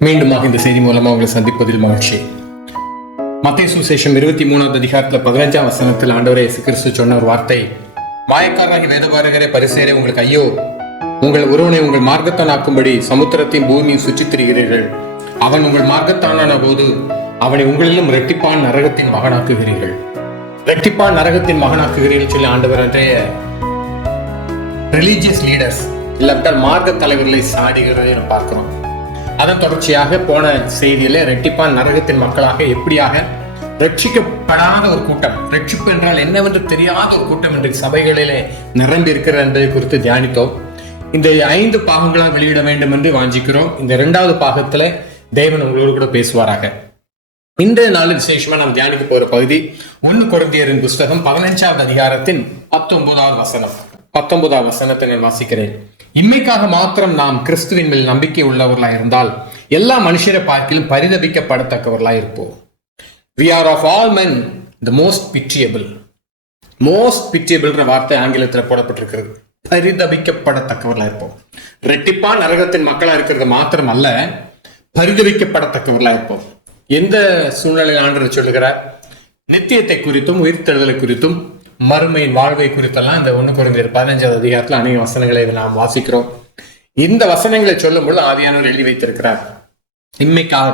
மீண்டுமாக இந்த செய்தி மூலமா உங்களை சந்திப்பதில் மகிழ்ச்சி. மத்தேயு சுவிசேஷம் 23வது அதிகாரத்துல 15ஆம் வசனத்தில் ஆண்டவரே இயேசு கிறிஸ்து சொன்ன ஒரு வார்த்தை, மாயக்காரராகி வேதபாரகரே பரிசேரே உங்களுக்கு ஐயோ, உங்கள் ஒருவனை உங்கள் மார்க்கத்தான் ஆக்கும்படி சமுத்திரத்தையும் பூமியும் சுற்றித் திரிகிறீர்கள். அவன் உங்கள் மார்க்கத்தான போது அவனை உங்களிலும் இரட்டிப்பான் நரகத்தின் மகனாக்குகிறீர்கள். இரட்டிப்பான் நரகத்தின் மகனாக்குகிறீர்கள் சொல்லி ஆண்டவர் அன்றைய ரிலீஜியஸ் லீடர்ஸ் இல்லாவிட்டால் மார்க்க தலைவர்களை சாடுகிறதை நம்ம பார்க்கிறோம். அதன் தொடர்ச்சியாக போன செய்தியில இரட்டிப்பான் நரகத்தின் மக்களாக எப்படியாக ரட்சிக்கப்படாத ஒரு கூட்டம், ரட்சிப்பு என்றால் என்னவென்று தெரியாத ஒரு கூட்டம் இன்றைக்கு சபைகளிலே நிரம்பி இருக்கிறது என்பதை குறித்து தியானித்தோம். இந்த 5 பாகங்களாக வெளியிட வேண்டும் என்று வாஞ்சிக்கிறோம். இந்த 2வது பாகத்துல தேவன் உங்களோடு கூட பேசுவாராக. இன்றைய நாள் விசேஷமா நாம் தியானிக்க போற பகுதி 1 கொரிந்தியரின் புஸ்தகம் 15வது அதிகாரத்தின் 19வது வசனம். 19வது வசனத்தை நான் வாசிக்கிறேன். இம்மைக்காக மாத்திரம் நாம் கிறிஸ்துவின் மேல் நம்பிக்கை உள்ளவர்களாய் இருந்தால் எல்லா மனுஷரை பார்க்கிலும் பரிதபிக்கப்படத்தக்கவர்களாய் இருப்போம். We are of all men the most pitiable. Most pitiable வார்த்தை ஆங்கிலத்தில் போடப்பட்டிருக்கிறது. பரிதபிக்கப்படத்தக்கவர்களாய் இருப்போம். இரட்டிப்பான் நரகத்தின் மக்களா இருக்கிறது மாத்திரம் அல்ல, பரிதபிக்கப்படத்தக்கவர்களாய் இருப்போம். எந்த சூழ்நிலையில் ஆண்டவர் சொல்லுகிறார்? நித்தியத்தை குறித்தும் உயிர்த்தெழுதலை குறித்தும் மறுமையின் வாழ்வை குறித்தெல்லாம் இந்த 1 கொரிந்தியர் 15வது அதிகாரத்தில் அநேக வசனங்களை நாம் வாசிக்கிறோம். இந்த வசனங்களை சொல்லும் பொழுது ஆவியானவர் எழுதி வைத்திருக்கிறார், இம்மைக்காக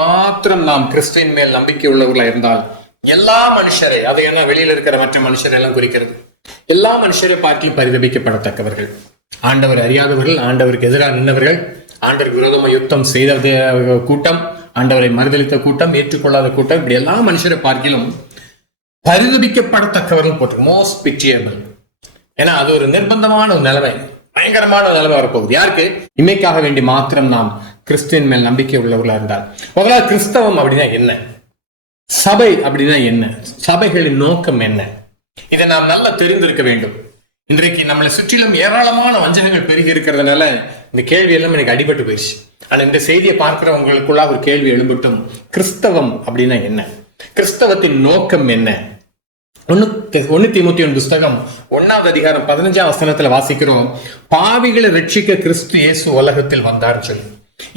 மாத்திரம் நாம் கிறிஸ்துவின் மேல் நம்பிக்கை உள்ளவர்களா இருந்தால் எல்லா மனுஷரை, அது என்ன வெளியில இருக்கிற மற்ற மனுஷரை எல்லாம் குறிக்கிறது, எல்லா மனுஷரை பார்க்கிலும் பரிதபிக்கப்படத்தக்கவர்கள், ஆண்டவர் அறியாதவர்கள், ஆண்டவருக்கு எதிராக நின்றவர்கள், ஆண்டவருக்கு விரோதமாக யுத்தம் செய்த கூட்டம், ஆண்டவரை மறுதளித்த கூட்டம், ஏற்றுக்கொள்ளாத கூட்டம், இப்படி எல்லா மனுஷரை பார்க்கிலும் பரிதபிக்கப்படத்தக்கவர்கள் போட்டு மோஸ்ட் பிட்டியபிள். ஏன்னா அது ஒரு நிர்பந்தமான ஒரு நிலைமை, பயங்கரமான ஒரு நிலைமை வரப்போகுது. யாருக்கு? இம்மைக்காக வேண்டி மாத்திரம் நாம் கிறிஸ்துவின் மேல் நம்பிக்கை உள்ளவர்களா இருந்தால். முதலாவது கிறிஸ்தவம் அப்படின்னா என்ன, சபை அப்படின்னா என்ன, சபைகளின் நோக்கம் என்ன, இதை நாம் நல்லா தெரிந்திருக்க வேண்டும். இன்றைக்கு நம்மளை சுற்றிலும் ஏராளமான வஞ்சகங்கள் பெருகி இருக்கிறதுனால இந்த கேள்வி எல்லாம் எனக்கு அடிபட்டு போயிடுச்சு. ஆனா இந்த செய்தியை பார்க்கிறவங்களுக்குள்ள ஒரு கேள்வி எழும்பட்டும், கிறிஸ்தவம் அப்படின்னா என்ன, கிறிஸ்தவத்தின் நோக்கம் என்ன? 1 தீமோத்தேயுவின் புஸ்தகம் 1வது அதிகாரம் 15ஆம் வசனத்துல வாசிக்கிறோம், பாவிகளை ரட்சிக்க கிறிஸ்து இயேசு உலகத்தில் வந்தார் சொல்லி.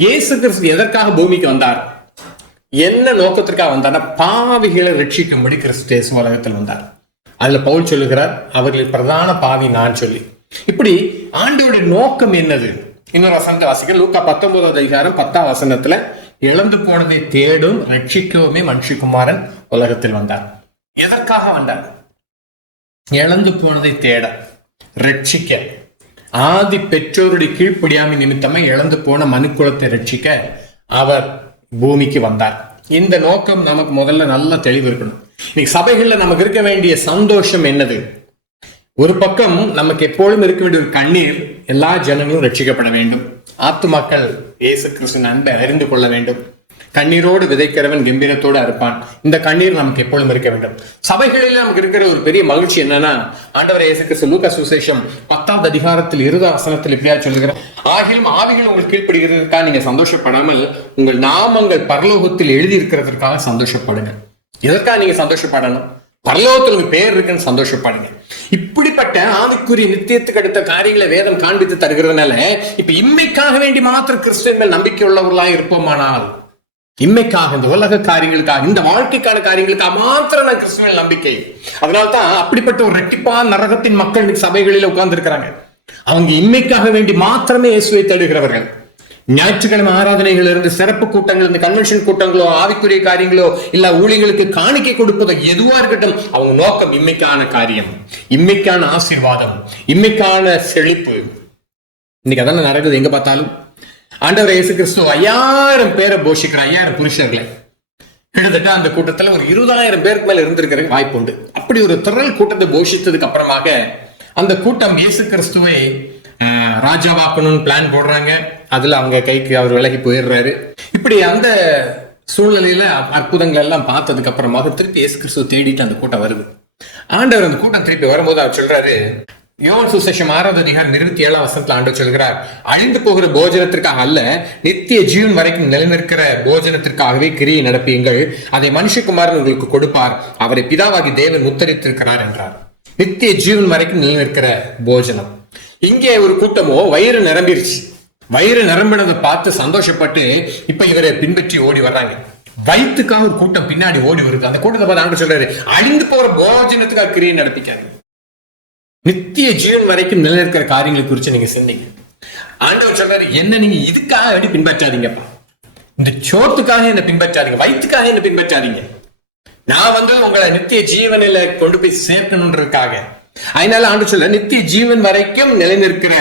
இயேசு கிறிஸ்து எதற்காக பூமிக்கு வந்தார், என்ன நோக்கத்திற்காக வந்தார்? பாவிகளை ரட்சிக்கும்படி கிறிஸ்து இயேசு உலகத்தில் வந்தார். அதுல பவுல் சொல்லுகிறார், அவர்களில் பிரதான பாவி நான் சொல்லி. இப்படி ஆண்டவருடைய நோக்கம் என்னது? இன்னொரு வசனத்தை வாசிக்க, லூக்கா 19வது அதிகாரம் 10ஆம் வசனத்துல, இழந்து போனதை தேடும் ரட்சிக்கவுமே மனுஷகுமாரன் உலகத்தில் வந்தார். எதற்காக வந்தார்? இழந்து போனதை தேட, ரட்சிக்க, ஆதி பெற்றோருடைய கீழ்ப்படியாமை நிமித்தமா இழந்து போன மனுக்குலத்தை ரட்சிக்க அவர் பூமிக்கு வந்தார். இந்த நோக்கம் நமக்கு முதல்ல நல்ல தெளிவு இருக்கணும். இன்னைக்கு சபைகள்ல நமக்கு இருக்க வேண்டிய சந்தோஷம் என்னது? ஒரு பக்கம் நமக்கு எப்பொழுதும் இருக்க வேண்டிய ஒரு கண்ணீர், எல்லா ஜனங்களும் ரட்சிக்கப்பட வேண்டும், ஆத்துமாக்கள் இயேசு கிறிஸ்துவின் அன்பை அறிந்து கொள்ள வேண்டும், கண்ணீரோடு விதைக்கிறவன் கம்பீரத்தோடு அறுப்பான். இந்த கண்ணீர் நமக்கு எப்பொழுதும் இருக்க வேண்டும். சபைகளில் நமக்கு இருக்கிற ஒரு பெரிய மகிழ்ச்சி என்னன்னா, ஆண்டவர் இயேசு கிறிஸ்து லூக்கா சுவிசேஷம் 10வது அதிகாரத்தில் 20ஆம் வசனத்தில் இப்படியா சொல்லுகிறார், ஆகிலும் ஆவிகள் உங்களுக்கு கீழ்ப்படுகிறதற்காக நீங்க சந்தோஷப்படாமல் உங்கள் நாமங்கள் பரலோகத்தில் எழுதி இருக்கிறதற்காக சந்தோஷப்படுங்க. எதற்காக நீங்க சந்தோஷப்படணும்? பரலோகத்தில் உங்க பேர் இருக்குன்னு சந்தோஷப்படுங்க. இப்படிப்பட்ட ஆவிக்குரிய நித்தியத்துக்கு அடுத்த காரியங்களை வேதம் காண்பித்து தருகிறதுனால இப்ப இம்மைக்காக வேண்டி மாத்திரம் கிறிஸ்துவின் மேல் நம்பிக்கை உள்ளவர்களாக இருப்போமானால், இம்மைக்காக, இந்த உலக காரியங்களுக்காக, இந்த வாழ்க்கைக்கான காரியங்களுக்காக மாத்திரம் நான் கிறிஸ்துவின் நம்பிக்கை. அதனால்தான் அப்படிப்பட்ட ஒரு இரட்டிப்பான் நரகத்தின் மக்கள் இன்னைக்கு சபைகளில் உட்கார்ந்து இருக்கிறாங்க. அவங்க இம்மைக்காக வேண்டி மாத்திரமே இயேசுவை தேடுகிறவர்கள். ஞாயிற்றுக்கிழமை ஆராதனைகள் இருந்து சிறப்பு கூட்டங்கள், இந்த கன்வென்ஷன் கூட்டங்களோ, ஆவிக்குரிய காரியங்களோ, இல்ல ஊழியர்களுக்கு காணிக்கை கொடுப்பதோ எதுவா இருக்கட்டும், அவங்க நோக்கம் இம்மைக்கான காரியம், இம்மைக்கான ஆசீர்வாதம், இம்மைக்கான செழிப்பு. இன்னைக்கு அதெல்லாம் நடக்குது எங்க பார்த்தாலும். ஆண்டவர் இயேசு கிறிஸ்து 5000 பேரை போஷிக்கிற 5000 புருஷர்களை, கிட்டத்தட்ட அந்த கூட்டத்துல ஒரு 20,000 பேருக்கு மேல இருந்திருக்கிற வாய்ப்பு உண்டு. அப்படி ஒரு திரள் கூட்டத்தை போஷித்ததுக்கு அப்புறமாக அந்த கூட்டம் இயேசு கிறிஸ்துவை ராஜாவாக்கணும்னு பிளான் போடுறாங்க. அதுல அவங்க கைக்கு அவர் விலகி போயிடுறாரு. இப்படி அந்த சூழ்நிலையில அற்புதங்கள் எல்லாம் பார்த்ததுக்கு அப்புறமாக திருப்பி இயேசு கிறிஸ்துவ தேடிட்டு அந்த கூட்டம் வருது. ஆண்டவர் அந்த கூட்டம் திருப்பி வரும்போது அவர் சொல்றாரு, யோவான் சுவிசேஷம் 6வது அதிகாரம் 27ஆம் வசனத்துல ஆண்டவர் சொல்கிறார், அழிந்து போகிற போஜனத்திற்காக அல்ல, நித்திய ஜீவன் வரைக்கும் நிலைநிற்கிற போஜனத்திற்காகவே கிரியை நடப்பீங்கள், அதை மனுஷகுமாரன் உங்களுக்கு கொடுப்பார், அவரை பிதாவாகி தேவன் முத்தரித்திருக்கிறார் என்றார். நித்திய ஜீவன் வரைக்கும் நிலைநிற்கிற போஜனம். இங்கே ஒரு கூட்டமோ வயிறு நிரம்பிருச்சு, வயிறு நிரம்பினதை பார்த்து சந்தோஷப்பட்டு இப்ப இவரை பின்பற்றி ஓடி வர்றாங்க. வயிற்றுக்காக ஒரு கூட்டம் பின்னாடி ஓடி வருது. அந்த கூட்டத்தை பார்த்து ஆண்டு சொல்றாரு, அழிந்து போற போஜனத்துக்காக கிரியை நடப்பிக்காரு. நித்திய ஜீவன் வரைக்கும் நிலைநிற்கிற காரியங்களை குறித்து நீங்க சிந்திங்க. ஆண்டவர் சொல்றாரு, என்ன நீங்க இதுக்காக வேண்டி பின்பற்றாதீங்கப்பா. இந்த சோத்துக்காக என்ன பின்பற்றாதீங்க, வயிற்றுக்காக என்ன பின்பற்றாதீங்க. நான் உங்களை நித்திய ஜீவனில கொண்டு போய் சேர்க்கணுன்றதுக்காக. அதனால ஆண்டு சொல்ற, நித்திய ஜீவன் வரைக்கும் நிலைநிற்கிற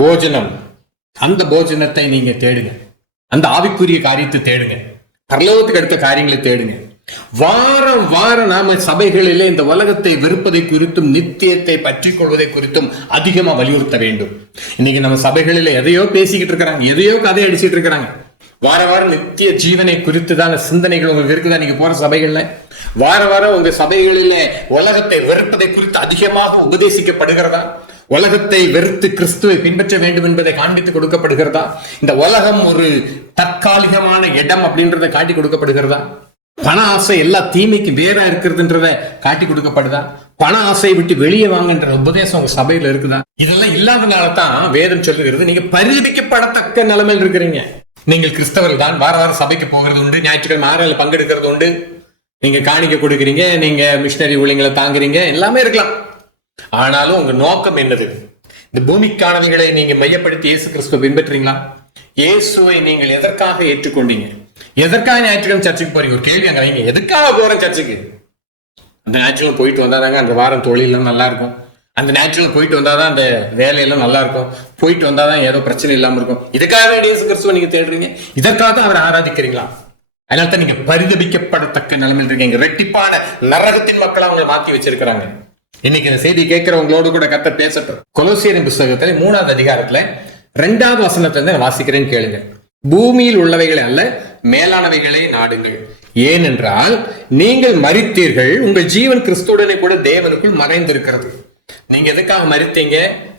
போஜனம், அந்த போஜனத்தை நீங்க தேடுங்க. அந்த ஆவிக்குரிய காரியத்தை தேடுங்க. பரலோகத்துக்கு அடுத்த காரியங்களை தேடுங்க. வாரம் வாரம் நாம சபைகளிலே இந்த உலகத்தை வெறுப்பதை குறித்தும் நித்தியத்தை பற்றி கொள்வதை குறித்தும் அதிகமா வலியுறுத்த வேண்டும். இன்னைக்கு நம்ம சபைகளில எதையோ பேசிக்கிட்டு இருக்கிறாங்க, எதையோ கதை அடிச்சுட்டு இருக்கிறாங்க. வார வாரம் நித்திய ஜீவனை குறித்துதான சிந்தனைகள் உங்களுக்கு இருக்குதா? நீங்க போற சபைகள்ல வார வாரம் உங்க சபைகளில உலகத்தை வெறுப்பதை குறித்து அதிகமாக உபதேசிக்கப்படுகிறதா? உலகத்தை வெறுத்து கிறிஸ்துவை பின்பற்ற வேண்டும் என்பதை காண்பித்து கொடுக்கப்படுகிறதா? இந்த உலகம் ஒரு தற்காலிகமான இடம் அப்படின்றத காட்டி கொடுக்கப்படுகிறதா? பண ஆசை எல்லா தீமைக்கு வேற இருக்கிறதுன்றத காட்டி கொடுக்கப்படுதா? பண ஆசையை விட்டு வெளியே வாங்கன்ற உபதேசம் உங்க சபையில இருக்குதா? இதெல்லாம் இல்லாதனாலதான் வேதம் சொல்லுகிறது, நீங்க பரிதபிக்கப்படத்தக்க நிலைமையில் இருக்கிறீங்க. நீங்கள் கிறிஸ்தவர்கள் தான், வார வாரம் சபைக்கு போகிறது உண்டு, ஞாயிற்றுக்கிழமை ஆறால பங்கெடுக்கிறது உண்டு, நீங்க காணிக்க கொடுக்குறீங்க, நீங்க மிஷினரி ஊழியங்களை தாங்குறீங்க, எல்லாமே இருக்கலாம். ஆனாலும் உங்க நோக்கம் என்னது? இந்த பூமிக்கானவைகளை நீங்க மையப்படுத்தி இயேசு கிறிஸ்துவை பின்பற்றீங்களா? இயேசுவை நீங்கள் எதற்காக ஏற்றுக்கொண்டீங்க? எதற்காக ஞாயிற்றுக்கிழமை சர்ச்சுக்கு போறீங்க? ஒரு கேள்வி அங்க வைங்க. எதுக்காக போறேன் சர்ச்சுக்கு? அந்த ஞாயிற்றுக்கிழமை போயிட்டு வந்தாதாங்க அந்த வாரம் தொழிலாம் நல்லா இருக்கும். அந்த ஞாயிற்றுக்கிழமை போயிட்டு வந்தாதான் அந்த வேலையெல்லாம் நல்லா இருக்கும். போயிட்டு வந்தாதான் ஏதோ பிரச்சனை இல்லாம இருக்கும். இதுக்காக இயேசு கிறிஸ்துவை நீங்க தேடுறீங்க, இதற்காக தான் அவரை ஆராதிக்கிறீங்களா? அதனால தான் நீங்க பரிதபிக்கப்படத்தக்க நிலைமையில் இருக்கீங்க. ரெட்டிப்பான நரகத்தின் மக்களை அவங்க மாத்தி வச்சிருக்கிறாங்க. இன்னைக்கு இந்த செய்தி கேட்கிறவங்களோடு கூட கர்த்தர் பேசட்டும். கொலோசியரின் புத்தகத்துல 3வது அதிகாரத்துல 2வது வசனத்துல வாசிக்கிறேன்னு கேளுங்க. பூமியில் உள்ளவைகளை அல்ல, மேலானவைகளை நாடுங்கள். ஏனென்றால் நீங்கள் மரித்தீர்கள், உங்கள் ஜீவன் கிறிஸ்துவுடனே கூட தேவனுக்குள் மறைந்திருக்கிறது. நீங்க எதுக்காக மரித்தீங்க?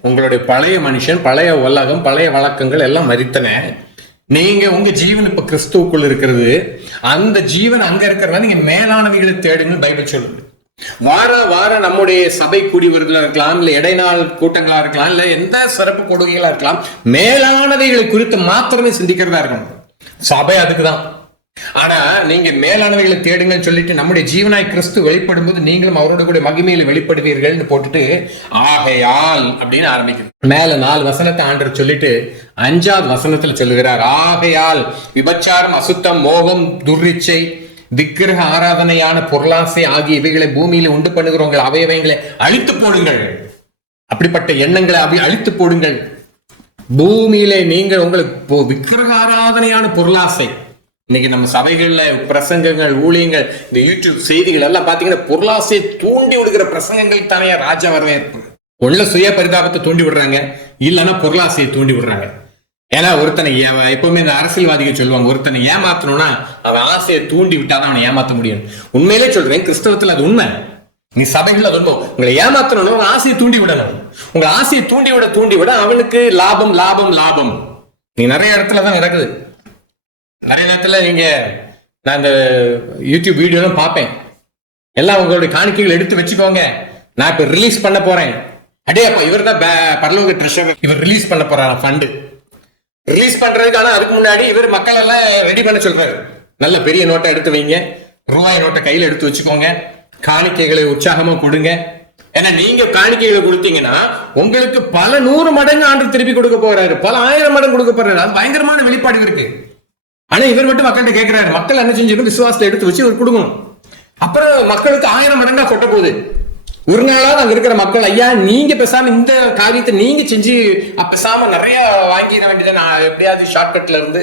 உங்களுடைய பழைய மனுஷன், பழைய உலகம், பழைய வழக்கங்கள் எல்லாம் மரித்தன. நீங்க உங்க ஜீவன் இப்ப கிறிஸ்துவுக்குள் இருக்கிறது. அந்த ஜீவன் அங்க இருக்கிறதா நீங்க மேலானவைகளை தேடுங்க பைபிள் சொல்லுது. வார வாரம் நம்முடைய சபை கூடி வருதலா இருக்கலாம், இல்ல இடைநாள் கூட்டங்களா இருக்கலாம், இல்ல எந்த சிறப்பு கொடுகைகளா இருக்கலாம், மேலானவைகளை குறித்து மாத்திரமே சிந்திக்கிறதா இருக்கணும். சபை அதுக்குதான். ஆனா நீங்க மேலானவைகளை தேடுங்கன்னு சொல்லிட்டு நம்முடைய ஜீவனாய் கிறிஸ்து வெளிப்படும் போது நீங்களும் அவரோட கூட மகிமையில வெளிப்படுவீர்கள் போட்டுட்டு ஆகையால் அப்படின்னு ஆரம்பிக்குது. மேல 4 வசனத்தை ஆண்டவர் சொல்லிட்டு 5வது வசனத்துல சொல்லுகிறார், ஆகையால் விபச்சாரம், அசுத்தம், மோகம், துர்ரிச்சை, விக்கிரக ஆராதனையான பொருளாசை ஆகிய இவைகளை பூமியில உண்டு பண்ணுகிறவங்க அவயவங்களை அழித்து போடுங்கள். அப்படிப்பட்ட எண்ணங்களை அழித்து போடுங்கள். பூமியில நீங்கள் உங்களுக்கு விக்கிரக ஆராதனையான பொருளாசை. இன்னைக்கு நம்ம சபைகள்ல பிரசங்கங்கள், ஊழியங்கள், இந்த யூடியூப் செய்திகள் எல்லாம் பாத்தீங்கன்னா பொருளாசையை தூண்டி விடுகிற பிரசங்கங்கள் தானே ராஜா வரவேற்பு. உள்ள சுய பரிதாபத்தை தூண்டி விடுறாங்க, இல்லைன்னா பொருளாசையை தூண்டி விடுறாங்க. ஏன்னா ஒருத்தனை எப்பவுமே இந்த அரசியல்வாதிகள் சொல்லுவாங்க, ஒருத்தனை ஏமாத்தணும்னா அவன் ஆசையை தூண்டி விட்டாதான் அவனை ஏமாத்த முடியும். உண்மையிலே சொல்றேன், கிறிஸ்தவத்துல அது உண்மை. நீ சபைகள் அது உண்மை. உங்களை ஏமாத்தணும், உங்க ஆசையை தூண்டி விடணும். உங்க ஆசையை தூண்டி விட அவனுக்கு லாபம் லாபம் லாபம். நீ நிறைய இடத்துலதான் நடக்குது. நிறைய நேரத்துல நான் இந்த யூடியூப் வீடியோலாம் பார்ப்பேன். எல்லாம் உங்களுடைய காணிக்கைகள் எடுத்து வச்சுக்கோங்க, நான் இப்ப ரிலீஸ் பண்ண போறேன். அடே அப்ப இவர் தான் பரலோக ட்ரெஷரர், இவர் ரிலீஸ் பண்ண போறாரு ஃபண்டு. ரிலீஸ் பண்றதுக்கு ஆனா அதுக்கு முன்னாடி இவர் மக்கள் எல்லாம் ரெடி பண்ண சொல்றாரு. நல்ல பெரிய நோட்டை எடுத்து வைங்க, ரூபாய் நோட்டை கையில எடுத்து வச்சுக்கோங்க, காணிக்கைகளை உற்சாகமா கொடுங்க. ஏன்னா நீங்க காணிக்கைகளை கொடுத்தீங்கன்னா உங்களுக்கு பல 100 மடங்கு ஆண்டு திருப்பி கொடுக்க போறாரு, பல 1000 மடங்கு கொடுக்க போறாரு. அது பயங்கரமான வெளிப்பாடு இருக்கு. ஆனா இவர் மட்டும் மக்கள்கிட்ட கேட்கிறாரு, மக்கள் என்ன செஞ்சிருக்கும்? விசுவாசத்தை எடுத்து வச்சு இவர் கொடுக்கணும். அப்புறம் மக்களுக்கு 1000 மடங்கா கொட்ட போகுது. ஒரு நாளாவது அங்க இருக்கிற மக்கள், ஐயா நீங்க பேசாம இந்த காரியத்தை நீங்க செஞ்சு பேசாம நிறைய வாங்கிட வேண்டியது, நான் எப்படியாவது ஷார்ட்கட்ல இருந்து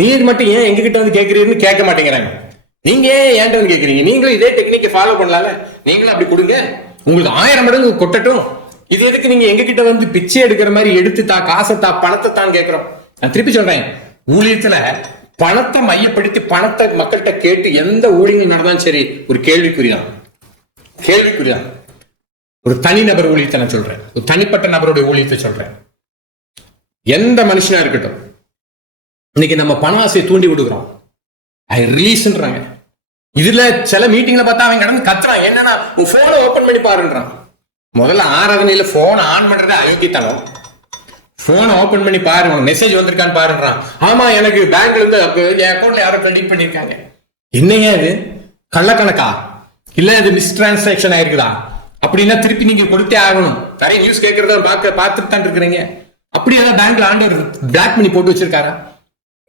நீங்க மட்டும் ஏன் எங்க கிட்ட வந்து கேட்கறீங்கன்னு கேட்க மாட்டேங்கிறாங்க. நீங்க ஏன் ஏன்ட்ட வந்து கேட்கறீங்க? நீங்களும் இதே டெக்னிக்கை ஃபாலோ பண்ணலாம்ல, நீங்களும் அப்படி கொடுங்க, உங்களுக்கு 1000 மடங்கு கொட்டட்டும். இது எதுக்கு நீங்க எங்க கிட்ட வந்து பிச்சை எடுக்கிற மாதிரி எடுத்து காசை பணத்தை தான் கேட்கிறோம். நான் திருப்பி சொல்றேன், ஊழியத்துல பணத்தை மையப்படுத்தி பணத்தை மக்கள்கிட்ட கேட்டு எந்த ஊழியங்கள் நடந்தாலும் சரி ஒரு கேள்விக்குறிதான். ஒரு தனிநபர் ஊழியத்தை நான் சொல்றேன், ஒரு தனிப்பட்ட நபருடைய ஊழியத்தை சொல்றேன். எந்த மனுஷனா இருக்கட்டும், இன்னைக்கு நம்ம பண ஆசையை தூண்டி விடுகிறோம், ரிலீஸ்ன்றாங்க. இதுல சில மீட்டிங்ல பார்த்தா அவன் கடந்து கத்துறான், என்னன்னா உன் போனை ஓபன் பண்ணி பாருன்றான். முதல்ல ஆராதனையில போனை ஆன் பண்றது அயோக்கியத்தனம். போன் ஓபன் பண்ணி பாரு, உனக்கு மெசேஜ் வந்திருக்கான்னு பாருன்றான். ஆமா, எனக்கு பேங்க்ல இருந்து என் அக்கௌண்ட்ல யாரோ கிரெடிட் பண்ணிருக்காங்க. என்னங்க இது கள்ளக்கணக்கா இல்ல இது மிஸ் டிரான்சாக்சன் ஆயிருக்குதா? அப்படின்னா திருப்பி நீங்க கொடுத்தே ஆகணும். நிறைய நியூஸ் கேட்கறத பார்த்துட்டு தான் இருக்கிறீங்க. அப்படி ஏதாவது பேங்க்ல ஆண்டவர் பிளாக் பண்ணி போட்டு வச்சிருக்காரா?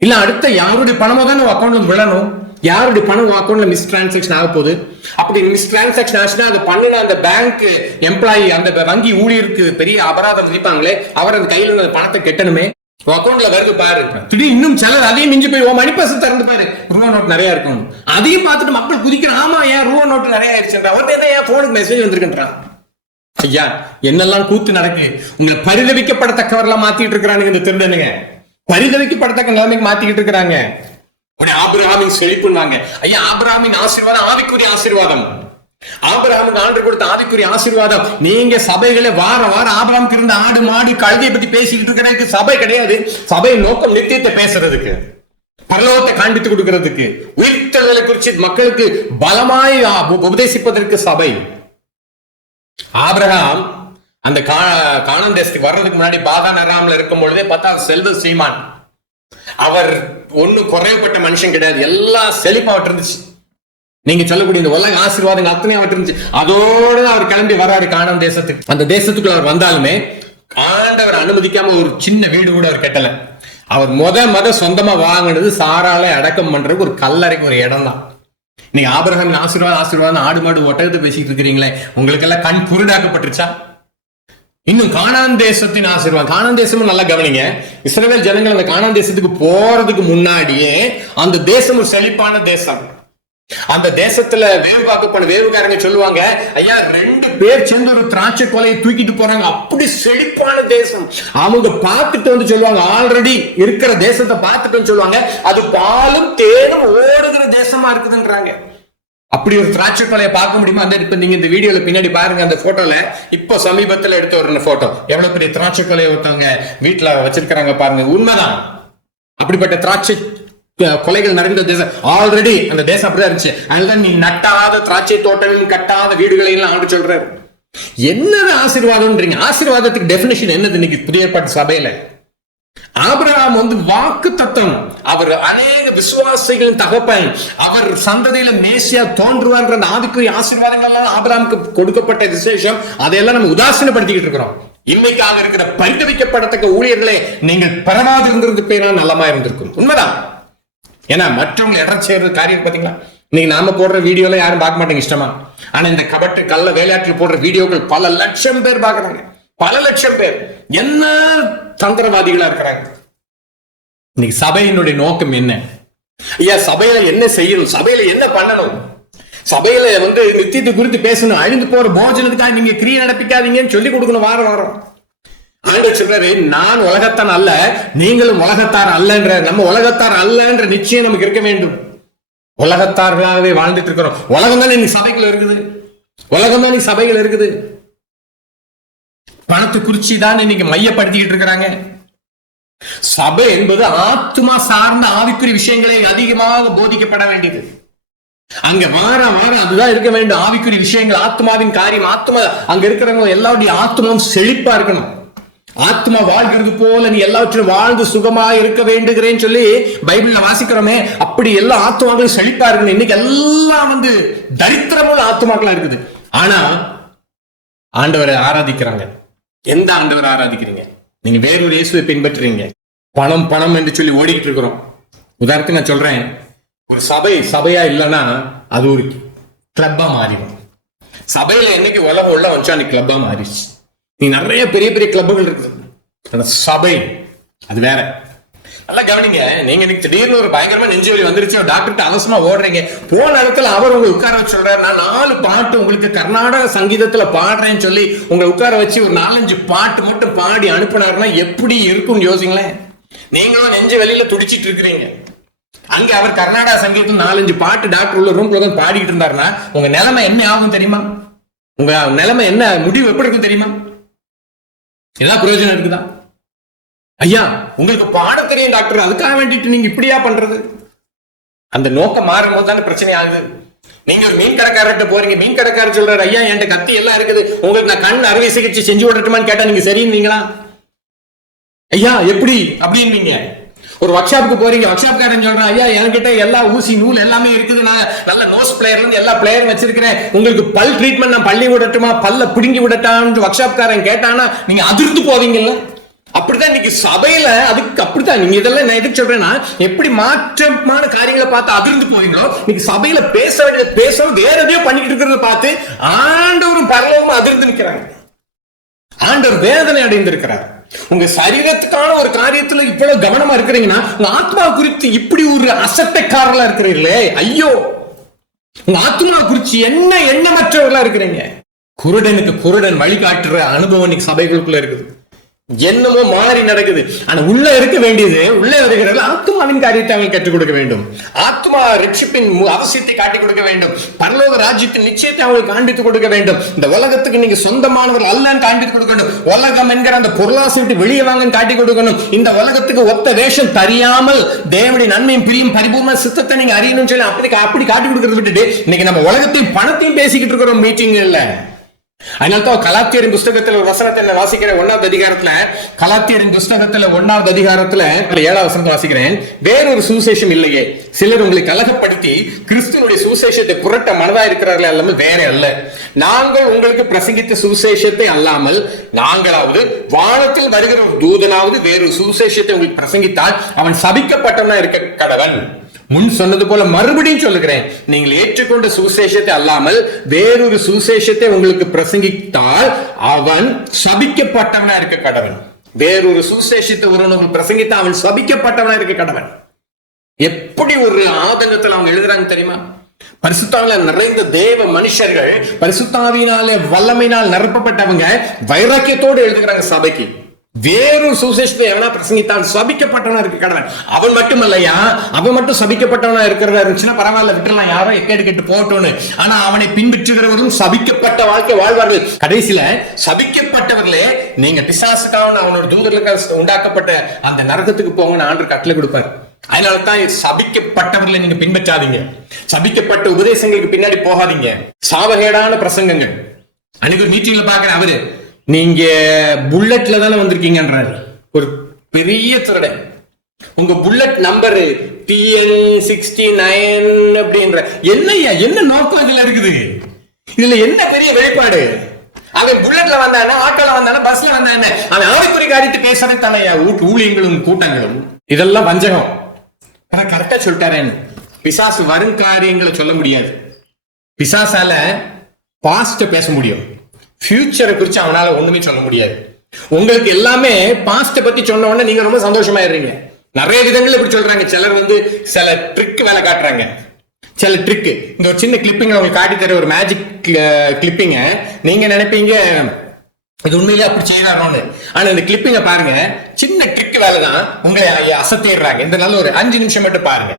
இல்ல அடுத்த யாருடைய பணமோ தான் அக்கௌண்ட்ல விழணும். யாருடைய பணம் அக்கௌண்ட்ல மிஸ் டிரான்சாக்சன் ஆக போகுது. அப்படி மிஸ் டிரான்சாக்சன் ஆச்சுன்னா அது பண்ணின அந்த பேங்க் எம்ப்ளாயி, அந்த வங்கி ஊழியருக்கு பெரிய அபராதம் விதிப்பாங்களே, அவர் அந்த கையில இருந்த பணத்தை கெட்டணுமே. அக்கௌண்ட்ல வருது பாரு, திடீர் இன்னும் சிலர் அதையும் மிஞ்சி போய் மணிப்பசு திறந்து பாரு, ரூபா நோட்டு நிறைய இருக்கும். அதையும் பார்த்துட்டு மக்கள் குதிக்கிறான். ஆமா, ஏன் ரூபா நோட்டு நிறைய ஆயிடுச்சுன்றா, அவர்கிட்ட என்ன ஏன் போனுக்கு மெசேஜ் வந்திருக்குன்றான். ஐயா, என்னெல்லாம் கூத்து நடக்கு. உங்களை பரிதவிக்கப்படத்தக்கவரெல்லாம் மாத்திட்டு இருக்கிறானுங்க இந்த திருடனுங்க. பரிதவிக்கப்படத்தக்க நிலைமைக்கு மாத்திக்கிட்டு இருக்கிறாங்க. ஆபிரகாமின் செழிப்புன்னாங்க. ஐயா, ஆபிரகாமின் ஆசீர்வாதம் ஆவிக்குரிய ஆசீர்வாதம். ஆபிரகாமுக்கு ஆண்டு கொடுத்த ஆவிக்குரிய ஆசீர்வாதம். நீங்க சபைகளை வாரம் ஆபிரகாமுக்கு இருந்த ஆடு மாடு கழுதையை பத்தி பேசிக்கிட்டு இருக்கிறதுக்கு சபை கிடையாது. சபை நோக்கம் நித்தியத்தை பேசுறதுக்கு, பரலோகத்தை காண்பித்து கொடுக்கிறதுக்கு, உயிர்த்தெழுதலை குறித்து மக்களுக்கு பலமாய் உபதேசிப்பதற்கு சபை. ஆபிரகாம் அந்த கானான் தேசத்துக்கு வர்றதுக்கு முன்னாடி பாதான் அராம்ல இருக்கும் பொழுதே பார்த்தா செல்வ சீமான். அவர் ஒன்னும் குறைவுபட்ட மனுஷன் கிடையாது. எல்லாம் செழிப்பா இருந்துச்சு. நீங்க சொல்லக்கூடிய இந்த உலக ஆசீர்வாதங்கள் அத்தனை அவற்று இருந்துச்சு. அதோட அவர் கிளம்பி வராரு கானான் தேசத்துக்கு. அந்த தேசத்துக்குள்ள அவர் வந்தாலுமே ஆண்டவர் அனுமதிக்காம ஒரு சின்ன வீடு கூட அவர் கட்டல. அவர் முத சொந்தமா வாங்கினது சாரால அடக்கம் பண்றதுக்கு ஒரு கல்லறைக்கு ஒரு இடம் தான். நீங்க ஆபிரகாமின் ஆசீர்வாதம் ஆடு மாடு ஒட்டகத்தை பேசிட்டு இருக்கிறீங்களே, உங்களுக்கு எல்லாம் கண் குருடாக்கப்பட்டுருச்சா? இன்னும் கானான் தேசத்தின் ஆசீர்வாதம். கானான் தேசமும் நல்லா கவனிங்க. இஸ்ரவேல் ஜனங்கள் அந்த கானான் தேசத்துக்கு போறதுக்கு முன்னாடியே அந்த தேசம் ஒரு செழிப்பான தேசம். அந்த தேசத்துல வேவுகாரங்க சொல்லுவாங்க, ஐயா 2 பேர் சேர்ந்து ஒரு திராட்சை கொலையை தூக்கிட்டு போறாங்க, அப்படி செழிப்பான தேசம். அவங்க பார்த்துட்டு வந்து சொல்லுவாங்க, ஆல்ரெடி இருக்கிற தேசத்தை பார்த்துட்டு வந்து சொல்லுவாங்க, அது பாலும் தேனும் ஓடுகிற தேசமா இருக்குதுன்றாங்க. அப்படி ஒரு திராட்சை கொலையை பார்க்க முடியுமா? அந்த இப்ப நீங்க இந்த வீடியோல பின்னாடி பாருங்க, அந்த போட்டோல இப்போ சமீபத்துல எடுத்த ஒரு போட்டோ, எவ்வளவு பெரிய திராட்சை கொலையை ஒருத்தவங்க வீட்டுல வச்சிருக்கிறாங்க பாருங்க. உண்மைதான், அப்படிப்பட்ட திராட்சை கொலைகள் நிறைந்த தேசம். ஆல்ரெடி அந்த தேசம் அப்படிதான் இருந்துச்சு. அதனால நீ நட்டாத திராட்சை தோட்டமும் கட்டாத வீடுகளை எல்லாம் ஆண்டு சொல்றாரு. என்னது ஆசீர்வாதம்ன்றீங்க? ஆசீர்வாதத்துக்கு டெபினிஷன் என்னது இன்னைக்கு புதிய ஏற்பாட்டு சபையில? ஆபிரகாம் வாக்கு தத்துவம். அவர் அநேக விசுவாசிகளின் தகப்பன். அவர் சந்ததியில மேசியா தோன்றுவார். அந்த ஆவிக்குரிய ஆசீர்வாதங்கள் எல்லாம் ஆபிரகாமுக்கு கொடுக்கப்பட்ட விசேஷம். அதையெல்லாம் நம்ம உதாசீனப்படுத்திக்கிட்டு இருக்கிறோம். இன்னைக்காக இருக்கிற பரிதவிக்கப்படத்தக்க ஊழியர்களே நீங்கள் பெறாது இருந்திருந்து பேரா நல்லமா இருந்திருக்கும். உண்மைதான். ஏன்னா மற்றவங்க இடம் செய்யறது காரியம் பாத்தீங்களா? இன்னைக்கு நாம போடுற வீடியோல யாரும் பார்க்க மாட்டேங்க இஷ்டமா. ஆனா இந்த கபட்டு கள்ள வேலையாட்டில் போடுற வீடியோக்கள் பல லட்சம் பேர் பாக்குறாங்க. பல லட்சம் பேர் என்ன தந்திரவாதிகளா இருக்கிறாங்க. இன்னைக்கு சபையினுடைய நோக்கம் என்ன? ஐயா, சபையில என்ன செய்யணும்? சபையில என்ன பண்ணணும்? சபையில நித்தியத்தை குறித்து பேசணும். அழிந்து போற போஜனத்துக்காக நீங்க கிரியை நடப்பிக்காதீங்கன்னு சொல்லி கொடுக்கணும். வாரம் ஆண்டவர் சொல்றாரு, நான் உலகத்தான் அல்ல, நீங்களும் உலகத்தார் அல்லன்ற. நம்ம உலகத்தார் அல்லன்ற நிச்சயம் நமக்கு இருக்க வேண்டும். உலகத்தார்களாகவே வாழ்ந்துட்டு இருக்கிறோம். உலகம் தான் இன்னைக்கு சபைகள் இருக்குது. உலகம் தான் சபைகள் இருக்குது. பணத்தை குறிச்சி தான் இன்னைக்கு மையப்படுத்திக்கிட்டு இருக்கிறாங்க. சபை என்பது ஆத்மா சார்ந்த ஆவிக்குரிய விஷயங்களை அதிகமாக போதிக்கப்பட வேண்டியது. அங்க வாரம் அதுதான் இருக்க வேண்டும். ஆவிக்குரிய விஷயங்கள், ஆத்மாவின் காரியம். ஆத்மா அங்க இருக்கிறவங்க எல்லாருடைய ஆத்மாவும் செழிப்பா இருக்கணும். ஆத்மா வாழ்கிறது போல நீ எல்லாவற்றையும் வாழ்ந்து சுகமா இருக்க வேண்டுகிறேன்னு சொல்லி பைபிள்ல வாசிக்கிறோமே, அப்படி எல்லா ஆத்மாக்களும் செழிப்பா இருக்கணும். இன்னைக்கு எல்லாம் தரித்திரமுள்ள ஆத்மாக்களா இருக்குது. ஆனா ஆண்டவரை ஆராதிக்கிறாங்க. எந்த ஆண்டவரை ஆராதிக்கிறீங்க? நீங்க வேறொரு இயேசுவை பின்பற்றுறீங்க. பணம் என்று சொல்லி ஓடிக்கிட்டு இருக்கிறோம். உதாரணத்துக்கு நான் சொல்றேன், ஒரு சபையா இல்லைன்னா அது ஒரு கிளப்பா மாறிடும். சபையில என்னைக்கு உலகம் உள்ள வந்துச்சா அன்னைக்கு கிளப்பா மாறிடுச்சு. நீ நிறைய பெரிய பெரிய கிளப்புகள் இருக்குது. சபை அது வேற. நல்லா கவனிங்க. நீங்க இன்னைக்கு திடீர்னு ஒரு பயங்கரமா நெஞ்சு வலி வந்துருச்சு, டாக்டர்கிட்ட அவசரமா ஓடுறீங்க. போன இடத்துல அவர் உங்களை உட்கார வச்சு சொல்றாரு, நான் 4 பாட்டு உங்களுக்கு கர்நாடக சங்கீதத்துல பாடுறேன்னு சொல்லி உங்களை உட்கார வச்சு ஒரு 4-5 பாட்டு மட்டும் பாடி அனுப்பினாருன்னா எப்படி இருக்கும்னு யோசிங்களேன். நீங்களும் நெஞ்சு வெளியில துடிச்சிட்டு இருக்கிறீங்க. அங்க அவர் கர்நாடக சங்கீதத்துல 4-5 பாட்டு டாக்டர் உள்ள ரூம்ல தான் பாடிக்கிட்டு இருந்தாருன்னா உங்க நிலைமை என்ன ஆகும் தெரியுமா? உங்க நிலைமை என்ன முடிவு எப்படி இருக்கும் தெரியுமா? ஏதாவது பிரயோஜனம் இருக்குதா? ஐயா, உங்களுக்கு பாட தெரியும் டாக்டர், அதுக்காக வேண்டிட்டு நீங்க இப்படியா பண்றது? அந்த நோக்கம் மாறும் போது தானே பிரச்சனை ஆகுது. நீங்க ஒரு மீன் கடைக்காரர்கிட்ட போறீங்க, மீன் கடைக்காரர் சொல்றாரு, ஐயா என்கிட்ட கத்தி எல்லாம் இருக்குது, உங்களுக்கு நான் கண் அறுவை சிகிச்சை செஞ்சு விடட்டுமான்னு கேட்டா நீங்க சரிங்களா? ஐயா எப்படி அப்படின்னீங்க. ஒரு ஒர்க் ஷாப்புக்கு போறீங்க, ஒர்க் ஷாப்காரன் சொல்றான், ஐயா என்கிட்ட எல்லா ஊசி நூல் எல்லாமே இருக்குது, நான் நல்ல நோஸ் பிளேயர்ல இருந்து எல்லா பிளேயரும் வச்சிருக்கிறேன், உங்களுக்கு பல் ட்ரீட்மெண்ட் நான் பண்ணி விடட்டுமா, பல்ல பிடுங்கி விடட்டான்னு ஒர்க் ஷாப்காரன் கேட்டானா நீங்க அதிர்ந்து போவீங்கல்ல. அப்படிதான் இன்னைக்கு சபையில அதுக்கு அப்படித்தான். நீங்க இதெல்லாம் நான் எதுக்கு சொல்றேன்னா, எப்படி மாற்றமான காரியங்களை பார்த்து அதிர்ந்து போவீங்களோ, இன்னைக்கு சபையில பேச வேற எதையோ பண்ணிட்டு இருக்கிறத பார்த்து ஆண்டவரும் பரலோகமும் அதிர்ந்து நிற்கிறாங்க. ஆண்டவர் வேதனை அடைந்திருக்கிறார். உங்க சரீரத்துக்கான ஒரு காரியத்துல இவ்வளவு கவனமா இருக்கிறீங்கன்னா, உங்க ஆத்மா குறித்து இப்படி ஒரு அசட்டைக்காரலா இருக்கிறீர்களே, ஐயோ. உங்க ஆத்மா குறித்து என்ன எண்ணமற்றவர்களா இருக்கிறீங்க. குருடனுக்கு குருடன் வழிகாட்டுற அனுபவம் இன்னைக்கு சபைகளுக்குள்ள இருக்குது. என்னமோ மாறி நடக்குது. ஆனா உள்ள இருக்க வேண்டியது, உள்ளே வருகிறவர்கள் ஆத்மாவின் காரியத்தை அவங்க கற்றுக் கொடுக்க வேண்டும். ஆத்மா ரட்சிப்பின் அவசியத்தை காட்டிக் கொடுக்க வேண்டும். பரலோக ராஜ்யத்தின் நிச்சயத்தை அவங்களுக்கு காண்பித்துக் கொடுக்க வேண்டும். இந்த உலகத்துக்கு நீங்க சொந்தமானவர்கள் அல்லன்னு காண்பித்துக் கொடுக்கணும். உலகம் என்கிற அந்த பொருளாசை விட்டு வெளியே வாங்கன்னு காட்டி கொடுக்கணும். இந்த உலகத்துக்கு ஒத்த வேஷம் தெரியாமல் தேவனுடைய நன்மையும் பிரியும் பரிபூர்ண சித்தத்தை நீங்க அறியணும்னு சொல்லி அப்படி காட்டி கொடுக்கறது விட்டுட்டு இன்னைக்கு நம்ம உலகத்தையும் பணத்தையும் பேசிக்கிட்டு இருக்கிறோம் மீட்டிங் இல்ல. அதனால்தான் கலாத்தியரின் புஸ்தகத்துல ஒரு வசனத்தை வாசிக்கிற 1வது அதிகாரத்துல, கலாத்தியரின் புஸ்தகத்துல 1வது அதிகாரத்துல 7வது வசனத்தை வாசிக்கிறேன். வேறொரு சுவிசேஷம் இல்லையே, சிலர் உங்களை கலகப்படுத்தி கிறிஸ்துவனுடைய சுவிசேஷத்தை புரட்ட மனதா இருக்கிறார்களே அல்லாமல் வேற அல்ல. நாங்கள் உங்களுக்கு பிரசங்கித்த சுவிசேஷத்தை அல்லாமல் நாங்களாவது வானத்தில் வருகிற ஒரு தூதனாவது வேறொரு சுவிசேஷத்தை உங்களுக்கு பிரசங்கித்தால் அவன் சபிக்கப்பட்டவனா இருக்க கடவன். முன் சொன்னது போல மறுபடியும் சொல்லுகிறேன், நீங்கள் ஏற்றுக்கொண்ட சுவிசேஷத்தை அல்லாமல் வேறொரு சுவிசேஷத்தை உங்களுக்கு பிரசங்கித்தால் அவன் சபிக்கப்பட்டவனா இருக்க கடவன். வேறொரு சுவிசேஷத்தை ஒருவன் பிரசங்கித்தால் அவன் சபிக்கப்பட்டவனா இருக்க கடவன். எப்படி ஒரு ஆதங்கத்தில் அவங்க எழுதுறாங்க தெரியுமா? பரிசுத்தாவினால நிறைந்த தேவ மனுஷர்கள், பரிசுத்தாவினாலே வல்லமையினால் நிரப்பப்பட்டவங்க வைராக்கியத்தோடு எழுதுகிறாங்க சபைக்கு. வேறொரு சுவிசேஷத்தை எவனா பிரசங்கித்தான் சபிக்கப்பட்டவனா இருக்க கடவன். அவன் மட்டுமல்லையா, அவன் மட்டும் சபிக்கப்பட்டவனா இருக்கிறதா இருந்துச்சுன்னா பரவாயில்ல, விட்டுலாம், யாரோ எக்கேடு கெட்டு போட்டோன்னு. ஆனா அவனை பின்பற்றுகிறவர்களும் சபிக்கப்பட்ட வாழ்க்கை வாழ்வார்கள். கடைசியில சபிக்கப்பட்டவர்களே நீங்க பிசாசுக்காக அவனோட தூதர்களுக்கு உண்டாக்கப்பட்ட அந்த நரகத்துக்கு போங்கன்னு ஆண்டவர் கட்டளை கொடுப்பார். அதனாலதான் சபிக்கப்பட்டவர்களை நீங்க பின்பற்றாதீங்க. சபிக்கப்பட்ட உபதேசங்களுக்கு பின்னாடி போகாதீங்க. சாவகேடான பிரசங்கங்கள். அன்னைக்கு ஒரு மீட்டிங்ல பாக்குறேன், அவரு நீங்க புல்லட்ல தானே வந்திருக்கீங்கன்றாரு. ஒரு பெரிய திருடன். உங்க புல்லட் நம்பர் TN69 அப்படின்ற என்ன நோக்கம் இதுல இருக்குது? இதுல என்ன பெரிய வெளிப்பாடு? அவன் புல்லட்ல வந்தானே, ஆட்டோல வந்தானே, பஸ்ல வந்தானே, அவன் ஆவிக்குரிய காரியத்தை பேசுறதே தானே ஊழியங்களும் கூட்டங்களும். இதெல்லாம் வஞ்சகம். ஆனா கரெக்டா சொல்லிட்டாரேன்னு பிசாசு வரும் காரியங்களை சொல்ல முடியாது. பிசாசால பாஸ்ட பேச முடியும், ஃபியூச்சரை குறித்து அவனால ஒண்ணுமே சொல்ல முடியாது. உங்களுக்கு எல்லாமே பாஸ்ட பத்தி சொன்ன உடனே நீங்க ரொம்ப சந்தோஷமாயிடுறீங்க. நிறைய விதங்கள் இப்படி சொல்றாங்க. சிலர் சில ட்ரிக் வேலை காட்டுறாங்க. சில ட்ரிக், இந்த ஒரு சின்ன கிளிப்பிங் உங்களுக்கு காட்டி தர ஒரு மேஜிக் கிளிப்பிங்க, நீங்க நினைப்பீங்க இது உண்மையிலே அப்படி செய்யறாரோன்னு. ஆனா இந்த கிளிப்பிங்க பாருங்க, சின்ன ட்ரிக் வேலை தான் உங்களை அசத்திடுறாங்க. இந்த நல்ல ஒரு 5 நிமிஷம் மட்டும் பாருங்க.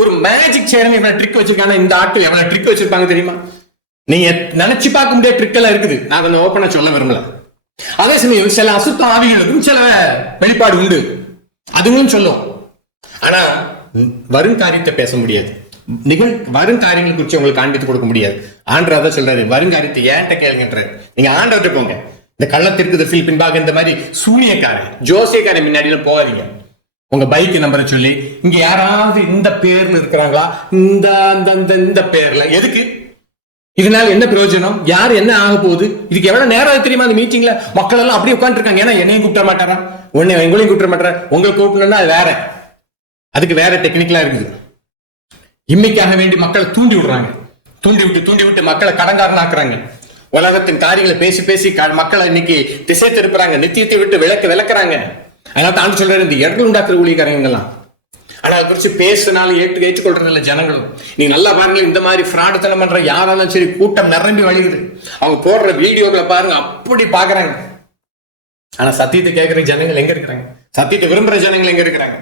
ஒரு மேஜிக் செய்யறவங்க ட்ரிக் வச்சிருக்காங்க. இந்த ஆட்கள் எவ்வளவு ட்ரிக் வச்சிருப்பாங்க தெரியுமா? நீங்க நினைச்சு பார்க்க முடியாத ட்ரிக் எல்லாம் இருக்குது. நான் அதை ஓப்பனா சொல்ல விரும்பல. அதே சமயம் சில அசுத்த ஆவிகளுக்கும் சில வெளிப்பாடு உண்டு, அதுவும் சொல்லும். ஆனா வரும் காரியத்தை பேச முடியாது. வரும் காரியங்களை குறித்து உங்களுக்கு காண்பித்து கொடுக்க முடியாது. ஆண்டவர் தான் சொல்றாரு, வருங்காரியத்தை ஏன்ட்ட கேளுங்கன்றாரு. நீங்க ஆண்டவர்கிட்ட போங்க. இந்த கள்ளத்திற்கு தரிசில் பின்பாக இந்த மாதிரி சூனியக்காரன் ஜோசியக்காரன் முன்னாடி எல்லாம் போகாதீங்க. உங்க பைக் நம்பரை சொல்லி இங்க யாராவது இந்த பேர்ல இருக்கிறாங்களா, இந்த பேர்ல எதுக்கு, இதனால என்ன பிரயோஜனம், யாரு என்ன ஆக போகுது, இதுக்கு எவ்வளவு நேரம் தெரியுமா? அந்த மீட்டிங்ல மக்கள் எல்லாம் அப்படியே உட்கார்ந்து இருக்காங்க. ஏன்னா என்னையும் கூப்பிட மாட்டாரா, உங்களையும் கூப்பிட மாட்டாரா. உங்களை கூப்பிடணும்னா அது வேற, அதுக்கு வேற டெக்னிக்கலா இருக்குது. இம்மைக்காக வேண்டி மக்களை தூண்டி விட்டு மக்களை கடங்காரன் ஆக்குறாங்க. உலகத்தின் காரியங்களை பேசி பேசி மக்களை இன்னைக்கு திசை திருப்புறாங்க, நித்தியத்தை விட்டு விளக்குறாங்க. அதனால தான் சொல்றாரு, இந்த இடங்கள் உண்டாக்குற ஊழியக்காரங்கெல்லாம். ஆனா அதை குறிச்சு பேசினாலும் ஏற்றுக்கொள்றது இல்லை ஜனங்களும். நீங்க நல்லா பாருங்க, இந்த மாதிரி ஃப்ராடுத்தனம் பண்ற யாராலும் சரி கூட்டம் நிரம்பி வழிகுது. அவங்க போடுற வீடியோக்களை பாருங்க, அப்படி பாக்குறாங்க. ஆனா சத்தியத்தை கேட்கிற ஜனங்கள் எங்க இருக்கிறாங்க? சத்தியத்தை விரும்புற ஜனங்கள் எங்க இருக்கிறாங்க?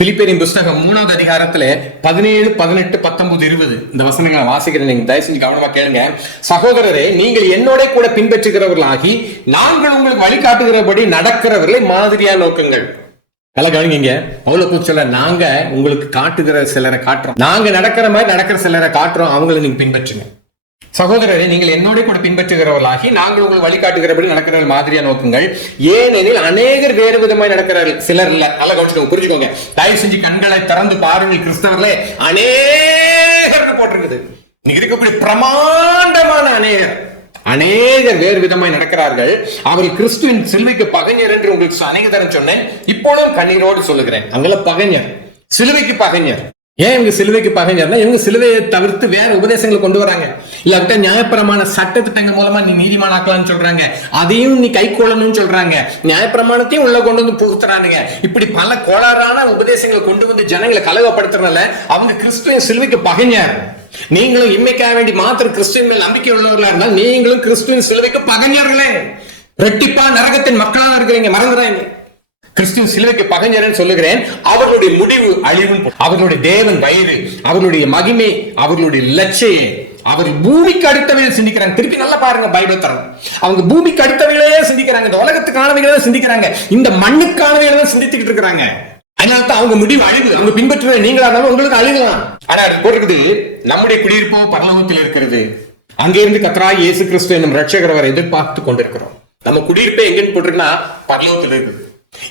பிலிப்பியரின் புஸ்தகம் 3வது அதிகாரத்துல 17, 18, 19, 20 இந்த வசனங்களை வாசிக்கிறேன். நீங்க தயவு செஞ்சு கவனமா கேளுங்க. சகோதரரே, நீங்கள் என்னோட கூட பின்பற்றுகிறவர்களாகி நாங்கள் உங்களுக்கு வழிகாட்டுகிறபடி நடக்கிறவர்களை மாதிரியா நோக்குங்கள். நல்லா கவனிங்க. அவ்வளவு சொல்ல, நாங்க உங்களுக்கு காட்டுகிற சிலரை காட்டுறோம், நாங்க நடக்கிற மாதிரி நடக்கிற சிலரை காட்டுறோம், அவங்களை நீங்க பின்பற்றுங்க. சகோதரரை, நீங்கள் என்னோட கூட பின்பற்றுகிறவர்களாகி நாங்கள் உங்களுக்கு வழிகாட்டுகிறபடி நடக்கிற மாதிரியா நோக்குங்கள். ஏனெனில் அநேகர் வேறு விதமாய் நடக்கிறார்கள், சிலர் இல்ல. நல்லா கவனிச்சுக்கோங்க, புரிஞ்சுக்கோங்க. தயவு செஞ்சு கண்களை திறந்து பாருங்கள். கிறிஸ்தவர்களே, அநேகர் போட்டிருக்குது. இன்னைக்கு இருக்கக்கூடிய பிரமாண்டமான அநேகர் வேறு விதமாய் நடக்கிறார்கள். அவர்கள் கிறிஸ்துவின் சிலுவைக்கு பகைஞர் என்று உங்களுக்கு அநேக தரம் சொன்னேன், இப்பொழுதும் கண்ணீரோடு சொல்லுகிறேன். அங்கெல்லாம் பகைஞர், சிலுவைக்கு பகைஞர். ஏன் இவங்க சிலுவைக்கு பகைஞர்னா, இவங்க சிலுவையை தவிர்த்து வேற உபதேசங்களை கொண்டு வராங்க. இல்லாட்ட நியாயப்பிரமாண சட்ட திட்டங்கள் மூலமா நீ நீதிமானாக்கலாம்னு சொல்றாங்க, அதையும் நீ கை கொள்ளணும்னு சொல்றாங்க, நியாயப்பிரமாணத்தையும் உள்ள கொண்டு வந்து புகுத்துறானுங்க. இப்படி பல கோளாறான உபதேசங்களை கொண்டு வந்து ஜனங்களை கலகப்படுத்துறதுனால அவங்க கிறிஸ்துவின் சிலுவைக்கு பகைஞர். நீங்களும் இன்மைக்காக வேண்டி மாத்திரம் கிறிஸ்துவின் மேல் நம்பிக்கை உள்ளவர்களா இருந்தால் நீங்களும் கிறிஸ்துவின் சிலுவைக்கு பகைஞர்களே, ரெட்டிப்பா நரகத்தின் மக்களாக இருக்கிறீங்க, மறந்துடாங்க. கிறிஸ்துவின் சிலுவைக்கு பகைஞர் சொல்லுகிறேன். அவர்களுடைய முடிவு அழிவும், அவர்களுடைய தேவன் வயிறு, அவர்களுடைய மகிமை, அவர்களுடைய லட்சியே, அவர் பூமிக்கு அடுத்தவையில் சிந்திக்கிறாங்க. திருப்பி நல்லா பாருங்க பைபிள் தரம். அவங்க பூமிக்கு அடுத்தவையிலேயே சிந்திக்கிறாங்க, இந்த உலகத்துக்கானவைகளை சிந்திக்கிறாங்க, இந்த மண்ணுக்கானவைகளை சிந்தித்துக்கிட்டு இருக்கிறாங்க. அதனால்தான் அவங்க முடிவு அழிவு. அவங்க பின்பற்ற நீங்களா இருந்தாலும் உங்களுக்கு அழிவுதான். ஆனா அது போட்டிருக்குது, நம்முடைய குடியிருப்போ பரலோகத்தில் இருக்கிறது, அங்கிருந்து கர்த்தராகிய இயேசு கிறிஸ்து என்னும் ரட்சகர் அவரை எதிர்பார்த்து கொண்டிருக்கிறோம். நம்ம குடியிருப்பே எங்கன்னு போட்டிருக்குன்னா பரலோகத்தில் இருக்குது.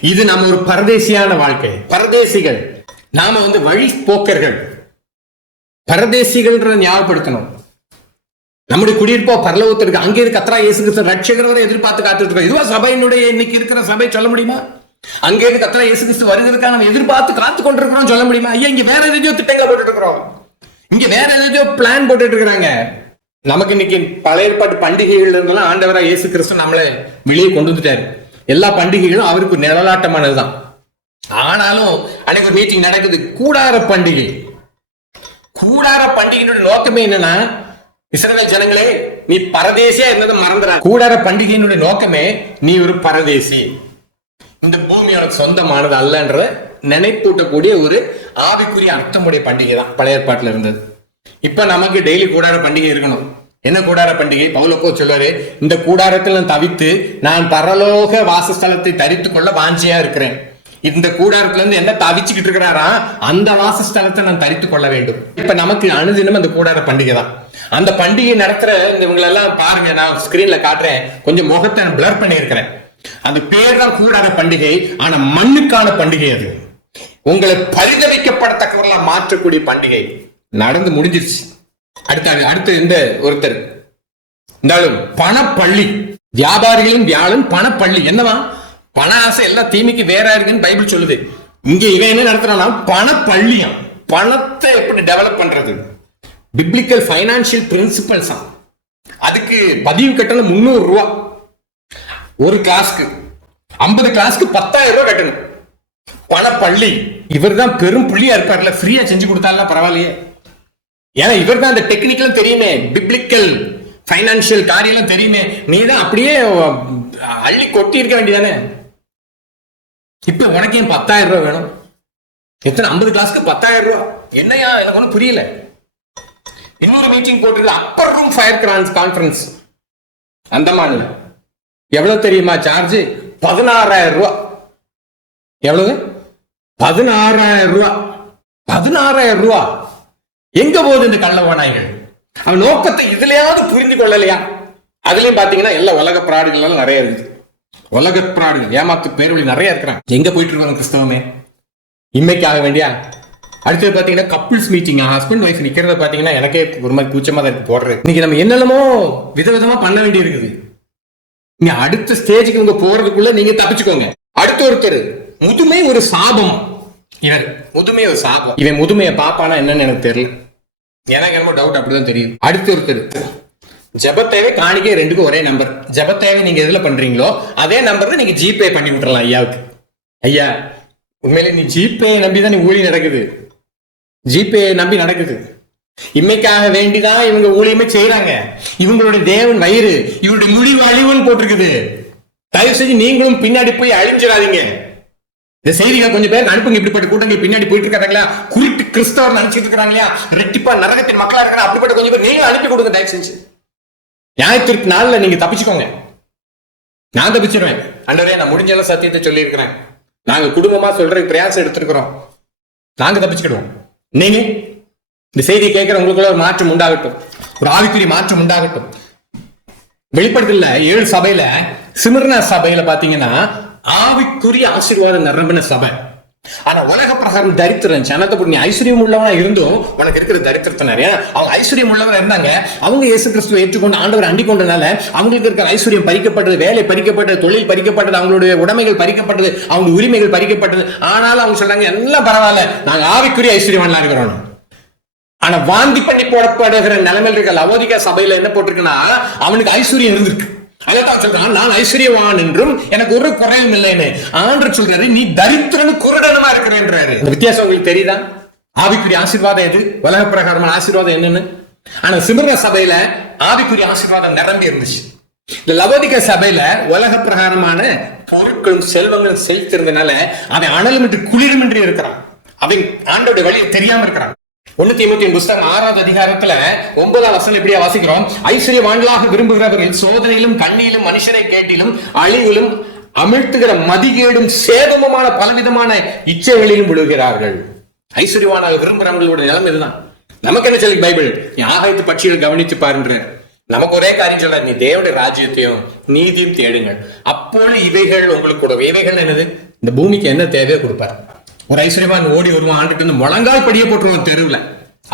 இது நம்ம ஒரு பரதேசியான வாழ்க்கை, பரதேசிகள். நாம வழி போக்கர்கள், பரதேசிகள் ஞாபகப்படுத்தணும். நம்முடைய குடியிருப்போ பரலோகத்திற்கு, அங்கே கர்த்தராகிய இயேசு கிறிஸ்து ரட்சகர் அவரை எதிர்பார்த்து காத்துட்டு இருக்கோம். இதுவா சபையினுடைய இன்னைக்கு இருக்கிற சபை சொல்ல முடியுமா? அங்கே இருந்து கர்த்தராகிய இயேசு கிறிஸ்து வருகிறதுக்காக நம்ம எதிர்பார்த்து காத்து கொண்டிருக்கிறோம் சொல்ல முடியுமா? ஐயா, இங்க வேற எதையோ திட்டங்களை போட்டுட்டு இருக்கிறோம், இங்க வேற எதையோ பிளான் போட்டுட்டு இருக்கிறாங்க. நமக்கு இன்னைக்கு பழைய ஏற்பாட்டு பண்டிகைகள் இருந்தாலும் ஆண்டவராக இயேசு கிறிஸ்து நம்மளை வெளியே கொண்டு வந்துட்டாரு. எல்லா பண்டிகைகளும் அவருக்கு நிழலாட்டமானதுதான். ஆனாலும் அன்னைக்கு ஒரு மீட்டிங் நடக்குது, கூடார பண்டிகை. கூடார பண்டிகையினுடைய நோக்கமே என்னன்னா, இஸ்ரவேல் ஜனங்களே, நீ பரதேசியா இருந்ததை மறந்துடா. கூடார பண்டிகையினுடைய நோக்கமே நீ ஒரு பரதேசி, இந்த பூமி அவனுக்கு சொந்தமானது அல்லன்ற நினைப்பூட்டக்கூடிய ஒரு ஆவிக்குரிய அர்த்தமுடைய பண்டிகை தான் பழைய ஏற்பாட்டுல இருந்தது. இப்ப நமக்கு டெய்லி கூடார பண்டிகை இருக்கணும். என்ன கூடார பண்டிகை? பவுலப்போ சொல்லுவாரு, இந்த கூடாரத்தில் நான் தவித்து நான் பரலோக வாசஸ்தலத்தை தரித்து கொள்ள வாஞ்சியா இருக்கிறேன். இந்த கூடாரத்துல இருந்து என்ன தவிச்சுக்கிட்டு இருக்கிறாரா, அந்த வாசஸ்தலத்தை நான் தரித்து கொள்ள வேண்டும். இப்ப நமக்கு அனுதினம் அந்த கூடார பண்டிகை தான். அந்த பண்டிகை நடத்துற இவங்களெல்லாம் பாருங்க, நான் ஸ்கிரீன்ல காட்டுறேன், கொஞ்சம் முகத்தை பிளர் பண்ணி இருக்கிறேன். அந்த பேர் தான் கூடார பண்டிகை, ஆனா மண்ணுக்கான பண்டிகை. அது உங்களை பரிதவிக்கப்படத்தக்கவர்களா மாற்றக்கூடிய பண்டிகை. நடந்து முடிஞ்சிருச்சு. அடுத்து இந்த ஒருத்தர் இருந்தாலும் பணப்பள்ளி, வியாபாரிகளும் வியாழன் பணப்பள்ளி. என்னவா? பண ஆசை எல்லாம் தீமைக்கு வேற இருக்குன்னு பைபிள் சொல்லுது. இங்க இவன் என்ன நடத்துறான்னா பணப்பள்ளியா, பணத்தை எப்படி டெவலப் பண்றது, பிப்ளிக்கல் பைனான்சியல் பிரின்சிபல்ஸ். அதுக்கு பதிவு கட்டணம் 300 ரூபாய் ஒரு கிளாஸ்க்கு, 50 கிளாஸ்க்கு 10,000 ரூபாய் கட்டணும். பணப்பள்ளி. இவர் தான் பெரும் புள்ளியா இருப்பார்ல, ஃப்ரீயா செஞ்சு கொடுத்தாலும் பரவாயில்லையே. ஏன்னா இவர் தான் அந்த டெக்னிக்கலும் தெரியுமே, பிப்ளிக்கல் பைனான்சியல் காரியம் தெரியுமே. நீ தான் அப்படியே அள்ளி கொட்டி இருக்க வேண்டியதானே. இப்ப உனக்கு 10,000 ரூபாய் வேணும்? எத்தனை? 50 கிளாஸ்க்கு 10,000 ரூபாய். என்னையா, எனக்கு ஒன்றும் புரியல. இன்னொரு மீட்டிங் போட்டு அப்பர் ரூம் ஃபயர் கான்ஃபரன்ஸ் அந்தமான்ல எவ்வளவு தெரியுமா சார்ஜ்? 16,000 ரூபாய். எவ்வளவு? 16,000 ரூபாய். 16,000 ரூபாய். எங்க போகுது இந்த கள்ள ஓநாய்கள்? அவன் நோக்கத்தை இதுலயாவது புரிந்து கொள்ளலையா? அதுலயும் பாத்தீங்கன்னா எல்லா உலக பிராடுகள் எல்லாம் நிறைய இருக்குது. உலக பிராடுகள், ஏமாத்து பேர்வழி நிறைய இருக்கிறான். எங்க போயிட்டு இருக்காங்க கிறிஸ்தவமே? இன்மைக்காக வேண்டியா? அடுத்தது பாத்தீங்கன்னா கப்பிள்ஸ் மீட்டிங், ஹஸ்பண்ட் ஒய்ஃப் நிக்கிறத பாத்தீங்கன்னா எனக்கே ஒரு மாதிரி கூச்சமா தான் இருக்கு போடுறது. இன்னைக்கு நம்ம என்னென்னமோ விதவிதமா பண்ண வேண்டி இருக்குது. நீங்க அடுத்த ஸ்டேஜுக்கு நீங்க போறதுக்குள்ள நீங்க தப்பிச்சுக்கோங்க. அடுத்த ஒருத்தர் முதுமை ஒரு சாபம். இவர் முதுமை ஒரு சாபம். இவன் முதுமையை பாப்பானா என்னன்னு எனக்கு தெரியல. எனக்கு என்னமோ டவுட் அப்படிதான் தெரியுது. அடுத்த ஒருத்தர் ஜெபத்தேவை காணிக்கை ரெண்டுக்கும் ஒரே நம்பர். ஜெபத்தேவை நீங்க எதுல பண்றீங்களோ அதே நம்பர்ல நீங்க ஜிபே பண்ணி விட்டுறலாம் ஐயாவுக்கு. ஐயா, உண்மையிலே நீ ஜிபே நம்பிதான் நீ ஊழி நடக்குது, ஜிபே நம்பி நடக்குது. இன்மைக்காக வேண்டிதான் இவங்க ஊழியமே செய்யறாங்க. இவங்களுடைய தேவன் வயிறு, இவருடைய முடிவு அழிவுன்னு போட்டிருக்குது. தயவு செஞ்சு நீங்களும் பின்னாடி போய் அழிஞ்சிடாதீங்க. இந்த செய்திகள் கொஞ்சம் பேருக்கு அனுப்புங்க. இப்படிப்பட்ட கூட்டங்கள் பின்னாடி போயிட்டு இருக்காங்களா, குறிட்டு கிறிஸ்தவர் நினைச்சிட்டு இருக்காங்களா, ரெட்டிப்பா நரகத்தின் மக்களா இருக்கிற அப்படிப்பட்ட கொஞ்சம் பேர் நீங்களும் அனுப்பி கொடுங்க தயவு செஞ்சு. நியாயத்திற்கு நாள்ல நீங்க தப்பிச்சுக்கோங்க. நான் தப்பிச்சிருவேன். ஆண்டவரே, நான் முடிஞ்ச சத்தியத்தை சொல்லி இருக்கிறேன். நாங்க குடும்பமா சொல்றதுக்கு பிரயாசம் எடுத்திருக்கிறோம். நாங்க தப்பிச்சுக்கிடுவோம். நீங்க இந்த செய்தி கேட்கிற உங்களுக்குள்ள ஒரு மாற்றம் உண்டாகட்டும், ஒரு ஆவிக்குரிய மாற்றம் உண்டாகட்டும். வெளிப்படுத்தல 7 சபையில, சிமிர்னா சபையில பாத்தீங்கன்னா ஆவிக்குரிய ஆசீர்வாதம் நிரம்பின சபை. ஆனா உலக பிரகாரம் தரித்திரம், ஜனத்தை நீ ஐஸ்வர்யம் உள்ளவனா இருந்தும் உனக்கு இருக்கிற தரித்திரத்தை நிறைய. அவங்க ஐஸ்வர்யம் உள்ளவனா இருந்தாங்க. அவங்க இயேசு கிறிஸ்துவை ஏற்றுக்கொண்டு ஆண்டவர் அண்டிக் கொண்டனால அவங்களுக்கு இருக்கிற ஐஸ்வர்யம் பறிக்கப்பட்டது, வேலை பறிக்கப்பட்டது, தொழில் பறிக்கப்பட்டது, அவங்களுடைய உடைமைகள் பறிக்கப்பட்டது, அவங்க உரிமைகள் பறிக்கப்பட்டது. ஆனாலும் அவங்க சொல்றாங்க எல்லாம் பரவாயில்ல, நாங்க ஆவிக்குரிய ஐஸ்வர்யவான்லாம் இருக்கிறோம். ஆனா வாந்தி பண்ணி போடப்படுகிற நிலைமையில் இருக்க லவோதிகா சபையில என்ன போட்டிருக்குன்னா, அவனுக்கு ஐஸ்வர்யம் இருந்திருக்கு. அதான் சொல்றான், நான் ஐஸ்வர்யவான் என்றும் எனக்கு ஒரு குறையும் இல்லைன்னு. ஆண்டவர் சொல்றாரு, நீ தரித்திரனு குருடனமா இருக்கிறேன்றாரு. வித்தியாசம் உங்களுக்கு தெரியுதா? ஆவிக்குரிய ஆசீர்வாதம் எது, உலக பிரகாரமான ஆசீர்வாதம் என்னன்னு. ஆனா சிமிர்னா சபையில ஆவிக்குரிய ஆசீர்வாதம் நிரம்பி இருந்துச்சு. இந்த லவோதிகா சபையில உலக பிரகாரமான பொருட்களும் செல்வங்களும் செலுத்திருந்தனால அவன் அனலுமின்றி குளிருமின்றி இருக்கிறான். அவன் ஆண்டோட வழியை தெரியாம இருக்கிறான். 1 தீமோத்தேயு புத்தகம் 6வது அதிகாரத்துல 9வது வசனம் இப்படியா வாசிக்கிறோம். ஐஸ்வர்யவான்களாக விரும்புகிறவர்கள் சோதனையிலும் கண்ணியிலும் மனுஷரை கேட்டிலும் அழிவிலும் அமிழ்த்துகிற மதிகேடும் சேதமுமான பலவிதமான இச்சைகளிலும் விழுகிறார்கள். ஐஸ்வர்யவானாக விரும்புகிறவங்களோட நிலைமை இதுதான். நமக்கு என்ன சொல்லி பைபிள், நீ ஆகாயத்து பட்சிகள் கவனித்து பாருன்ற. நமக்கு ஒரே காரியம் சொல்ற, நீ தேவனுடைய ராஜ்யத்தையும் நீதியும் தேடுங்கள், அப்போது இவைகள் உங்களுக்கு கூட. இவைகள் என்னது? இந்த பூமிக்கு என்ன தேவையோ கொடுப்பார். ஒரு ஐஸ்வர்யவான் ஓடி வருவான், ஆண்டுட்டு வந்து முழங்கால் படியே போட்டுருவான் தெருவில்.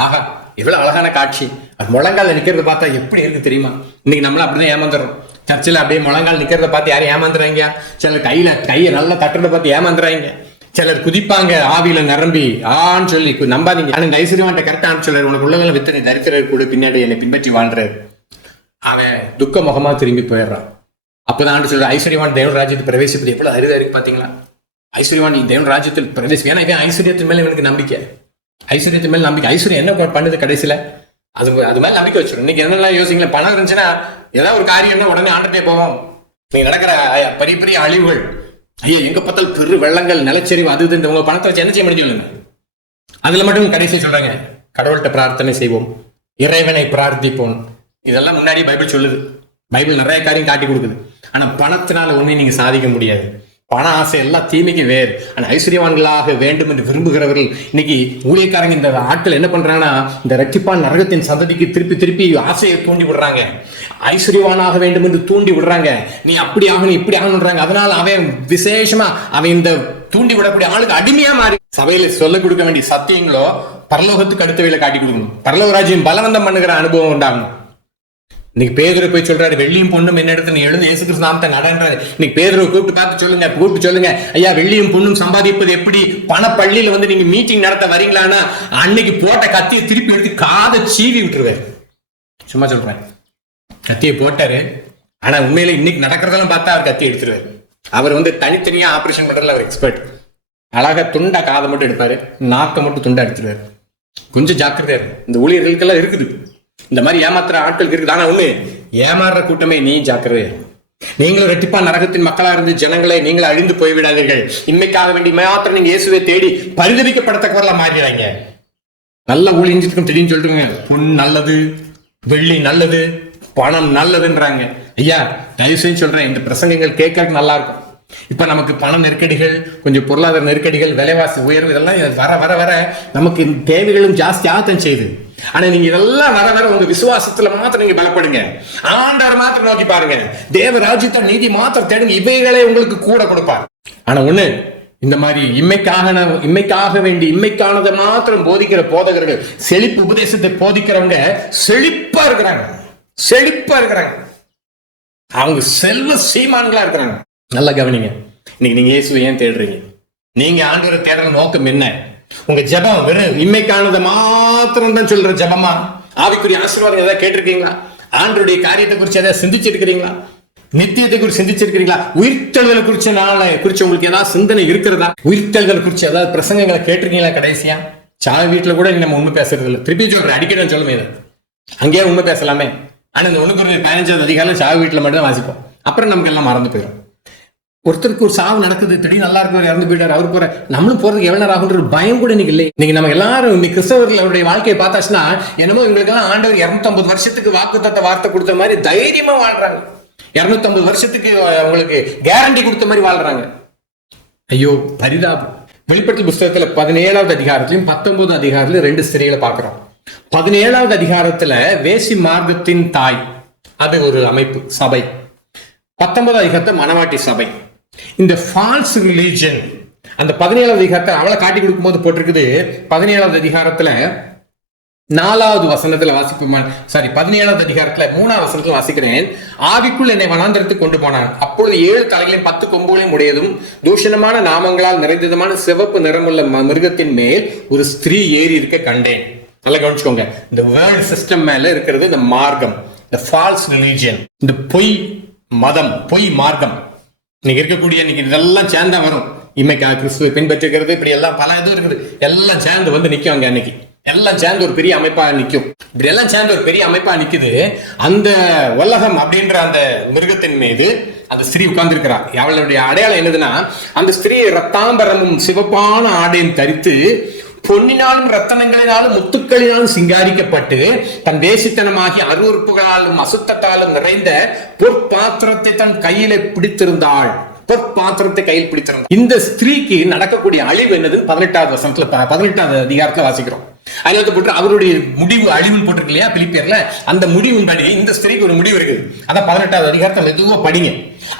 ஆகா, இவ்வளவு அழகான காட்சி. அது முழங்கால் நிக்கிறத பார்த்தா எப்படி இருக்கு தெரியுமா? இன்னைக்கு நம்மள அப்படிதான் ஏமாந்துடுறோம். சர்ச்சில் அப்படியே முழங்கால் நிக்கிறத பார்த்து யாரும் ஏமாந்துறாங்க. சிலர் கையை நல்லா தட்டுறத பார்த்து ஏமாந்துறாங்க. சிலர் குதிப்பாங்க ஆவியில நிரம்பி ஆன்னு சொல்லி. நம்பாதீங்க. ஆனா இந்த ஐஸ்வர்யவான்ட்ட கரெக்டா சொல்றாரு, உனக்கு உள்ளவங்களை வித்தனை தரித்திரர் கூட பின்னாடி என்னை பின்பற்றி வாழ்றாரு. அவன் துக்க முகமா திரும்பி போயிடுறான். அப்பதான் ஆண்டு சொல்ற, ஐஸ்வர்யவான் தேவன் ராஜ்யத்தை பிரவேசிப்பது எவ்வளவு அரிதா இருக்கு பாத்தீங்களா? ஐஸ்வர்யவான் தேவன் ராஜ்யத்தில் பிரவேசி. ஏன்னா இவன் ஐஸ்வர்யத்தின் மேல இவனுக்கு நம்பிக்கை. ஐஸ்வர்யத்தின் மேல நம்பிக்கை. ஐஸ்வர்யம் என்ன பண்ணுது கடைசியில? அது மேல நம்பிக்கை வச்சிடும். இன்னைக்கு என்னெல்லாம் யோசிங்களா, பணம் இருந்துச்சுன்னா ஏதாவது ஒரு காரியம்னா உடனே ஆண்டுட்டே போவோம். நீங்க நடக்கிற பெரிய பெரிய அழிவுகள், ஐயா எங்க பார்த்தாலும் பெரு வெள்ளங்கள், நிலச்சரிவு, அது இந்த உங்க பணத்தை வச்சு என்ன செய்ய முடியும்? அதுல மட்டும் கடைசி சொல்றாங்க, கடவுள்கிட்ட பிரார்த்தனை செய்வோம், இறைவனை பிரார்த்திப்போம். இதெல்லாம் முன்னாடியே பைபிள் சொல்லுது. பைபிள் நிறைய காரியம் காட்டி கொடுக்குது. ஆனா பணத்தினால ஒன்னும் நீங்க சாதிக்க முடியாது. பண ஆசை எல்லாம் தீமைக்கு வேறு. ஆனா ஐஸ்வர்யவான்களாக வேண்டும் என்று விரும்புகிறவர்கள், இன்னைக்கு ஊழியக்காரங்க இந்த ஆட்கள் என்ன பண்றாங்கன்னா, இந்த இரட்டிப்பான் நரகத்தின் சந்ததிக்கு திருப்பி திருப்பி ஆசையை தூண்டி விடுறாங்க. ஐஸ்வர்யவானாக வேண்டும் என்று தூண்டி விடுறாங்க. நீ அப்படி ஆகணும் இப்படி ஆகணுன்றாங்க. அதனால அவன் விசேஷமா அவன் இந்த தூண்டி விடக்கூடிய ஆளுக்கு அடிமையா மாறி சபையில சொல்ல கொடுக்க வேண்டிய சத்தியங்களோ பரலோகத்துக்கு அடுத்தவையில காட்டி கொடுக்கணும். பரலோக ராஜ்யம் பலவந்தம் பண்ணுகிற அனுபவம் உண்டாகணும். இன்னைக்கு பேதுரு போய் சொல்றாரு, வெள்ளியும் பொண்ணும் என்ன எடுத்து நீ எழுந்து இயேசு கிறிஸ்து நாமத்தை நடன்றாரு. இன்னைக்கு பேதுருவை கூப்பிட்டு பார்த்து சொல்லுங்க, ஐயா வெள்ளியும் பொண்ணும் சம்பாதிப்பது எப்படி? பணப்பள்ளியில வந்து நீங்க மீட்டிங் நடத்த வரீங்களான்னா அன்னைக்கு போட்ட கத்தியை திருப்பி எடுத்து காதை சீவி விட்டுருவாரு. சும்மா சொல்றேன், கத்தியை போட்டாரு. ஆனா உண்மையில இன்னைக்கு நடக்கிறதெல்லாம் பார்த்தா அவர் கத்தி எடுத்துருவாரு. அவர் வந்து தனித்தனியா ஆபரேஷன் பண்றதுல அவர் எக்ஸ்பர்ட். அழகா துண்டா காதை மட்டும் எடுப்பாரு, நாக்கை மட்டும் துண்டா எடுத்துருவாரு. கொஞ்சம் ஜாக்கிரதையா இருக்கு. இந்த ஊழியர்களுக்கெல்லாம் இருக்குது இந்த மாதிரி ஏமாத்துற ஆட்களுக்கு இருக்குது. ஆனா ஒண்ணு, ஏமாறுற கூட்டமே நீ ஜாக்கிரதையா. நீங்களும் ரெட்டிப்பா நரகத்தின் மக்களா இருந்து ஜனங்களை நீங்கள் அழிந்து போய்விடாதீர்கள். இன்மைக்காக வேண்டி மாத்திரம் நீங்க இயேசுவை தேடி பரிதவிக்கப்படத்தக்கவரெல்லாம் மாறிடுறாங்க. நல்ல ஊழியம் தெரியும் சொல்றீங்க, பொன் நல்லது, வெள்ளி நல்லது, பணம் நல்லதுன்றாங்க. ஐயா தயவு செஞ்சு சொல்றேன், இந்த பிரசங்கங்கள் கேட்கறதுக்கு நல்லா இருக்கும். இப்ப நமக்கு பண நெருக்கடிகள், கொஞ்சம் பொருளாதார நெருக்கடிகள், விலைவாசி உயர்வு, இதெல்லாம் வர வர வர நமக்கு தேவைகளும் ஜாஸ்தியாகத்தான் செய்யுது. ஆனா நீங்க இதெல்லாம் வர வர உங்க விசுவாசத்துல மாத்திரம் நீங்க பலப்படுங்க. ஆண்டவர் மாத்திரம் நோக்கி பாருங்க, தேவ ராஜ்யத்தை நீதி மாத்திரம் தேடுங்க, இவைகளை உங்களுக்கு கூட கொடுப்பார். ஆனா ஒண்ணு, இந்த மாதிரி இம்மைக்காக வேண்டி இம்மைக்கானதை மாத்திரம் போதிக்கிற போதகர்கள், செழிப்பு உபதேசத்தை போதிக்கிறவங்க செழிப்பா இருக்கிறாங்க. அவங்க செல்வ சீமான்களா இருக்கிறாங்க. நல்லா கவனிங்க. இன்னைக்கு நீங்க இயேசுவை ஏன் தேடுறீங்க? நீங்க ஆண்டவரை தேடுற நோக்கம் என்ன? உங்க ஜெபம் வெறும் இம்மைக்கானதை மாத்திரம் தான் சொல்ற ஜெபமா? ஆவிக்குரிய ஆசீர்வாதம் ஏதாவது கேட்டிருக்கீங்களா? ஆண்டவருடைய காரியத்தை குறித்து ஏதாவது சிந்திச்சிருக்கிறீங்களா? நித்தியத்தை குறித்து சிந்திச்சிருக்கிறீங்களா? உயிர்த்தெழுதலை குறிச்சு உங்களுக்கு ஏதாவது சிந்தனை இருக்கிறதா? உயிர்த்தெழுதலை குறித்து ஏதாவது பிரசங்கங்களை கேட்டிருக்கீங்களா? கடைசியா சாவி வீட்டுல கூட நம்ம உண்மை பேசுறது இல்லை. திருப்பி சொல்றேன், அடிக்கடி சொல்லுமே, அங்கேயே உண்மை பேசலாமே. ஆனா இந்த 1 Corinthians 15வது அதிகாரம் சாவி வீட்டுல மட்டும் தான் வாசிப்போம். அப்புறம் நமக்கு எல்லாம் மறந்து போயிடும். ஒருத்தருக்கு ஒரு சாவு நடக்குது, திடீர்னு நல்லா இருக்கிறவர் இறந்து போயிட்டாரு, அவர் போற, நம்மளும் போறதுக்கு எவ்வளவு நேரம் ஆகுன்ற பயம் கூட இன்னைக்கு இல்லை. இன்னைக்கு நம்ம எல்லாரும் இன்னைக்கு கிறிஸ்தவர்களுடைய வாழ்க்கையை பார்த்தாச்சுன்னா என்னமோ இவங்களுக்கெல்லாம் ஆண்டவர் 250 வருஷத்துக்கு வாக்குத்தத்த வார்த்தை கொடுத்த மாதிரி தைரியமா வாழ்றாங்க. 250 வருஷத்துக்கு அவங்களுக்கு கேரண்டி கொடுத்த மாதிரி வாழ்றாங்க. ஐயோ பரிதாபம். வெளிப்படுத்தல் புஸ்தகத்துல 17வது அதிகாரத்திலும் 19வது அதிகாரத்திலும் 2 ஸ்திரீகளை பார்க்கிறோம். 17வது அதிகாரத்துல வேசி மார்க்கத்தின் தாய், அது ஒரு அமைப்பு சபை. 19வது அதிகாரத்தை மனவாட்டி சபை. இந்த ஃபால்ஸ் ரிலீஜன் அந்த 17வது அதிகாரத்தை அவளை காட்டி கொடுக்கும் போது போட்டிருக்குது. 17வது அதிகாரத்துல 4வது வசனத்துல வாசிப்போமா, சாரி 17வது அதிகாரத்துல 3வது வசனத்துல வாசிக்கிறேன். ஆவிக்குள் என்னை வனாந்தரத்துக்கு கொண்டு போனான். அப்பொழுது 7 தலைகளையும் 10 கொம்புகளையும் உடையதும் தூஷணமான நாமங்களால் நிறைந்ததுமான சிவப்பு நிறமுள்ள மிருகத்தின் மேல் ஒரு ஸ்திரீ ஏறி இருக்க கண்டேன். நல்லா கவனிச்சுக்கோங்க. இந்த வேர்ல்ட் சிஸ்டம் மேல இருக்கிறது இந்த மார்க்கம், இந்த ஃபால்ஸ் ரிலீஜியன், இந்த பொய் மதம், பொய் மார்க்கம். இன்னைக்கு இருக்கக்கூடிய இன்னைக்கு இதெல்லாம் சேர்ந்தா வரும். இம்மைக்காக கிறிஸ்துவை பின்பற்றுகிறது, இப்படி எல்லாம் பல இது இருக்குது. எல்லாம் சேர்ந்து வந்து நிக்கும். அங்க அன்னைக்கு எல்லாம் சேர்ந்து ஒரு பெரிய அமைப்பா நிக்கும். இப்படி எல்லாம் சேர்ந்து ஒரு பெரிய அமைப்பா நிக்குது. அந்த உலகம் அப்படின்ற அந்த மிருகத்தின் மீது அந்த ஸ்திரீ உட்கார்ந்து இருக்கிறார். அவளுடைய அடையாளம் என்னதுன்னா, அந்த ஸ்திரீ ரத்தாம்பரமும் சிவப்பான ஆடையும் தரித்து பொன்னினாலும் ரத்தனங்களினாலும் முத்துக்களினாலும் சிங்காரிக்கப்பட்டு தன் தேசித்தனமாகி அருவறுப்புகளாலும் அசுத்தத்தாலும் நிறைந்த பொற்பாத்திரத்தை தன் கையில பிடித்திருந்தாள். பொற்பாத்திரத்தை கையில் பிடித்திருந்தாள். இந்த ஸ்திரீக்கு நடக்கக்கூடிய அழிவு என்னதுன்னு 18வது வசனத்துல 18வது அதிகாரத்துல வாசிக்கிறோம். அதில் போட்டு அவருடைய முடிவு அழிவுன்னு போட்டிருக்கு இல்லையா பிலிப்பியர்ல, அந்த முடிவின்படி இந்த ஸ்திரீக்கு ஒரு முடிவு இருக்குது. அதான் 18வது அதிகாரத்தை மெதுவா படிங்க.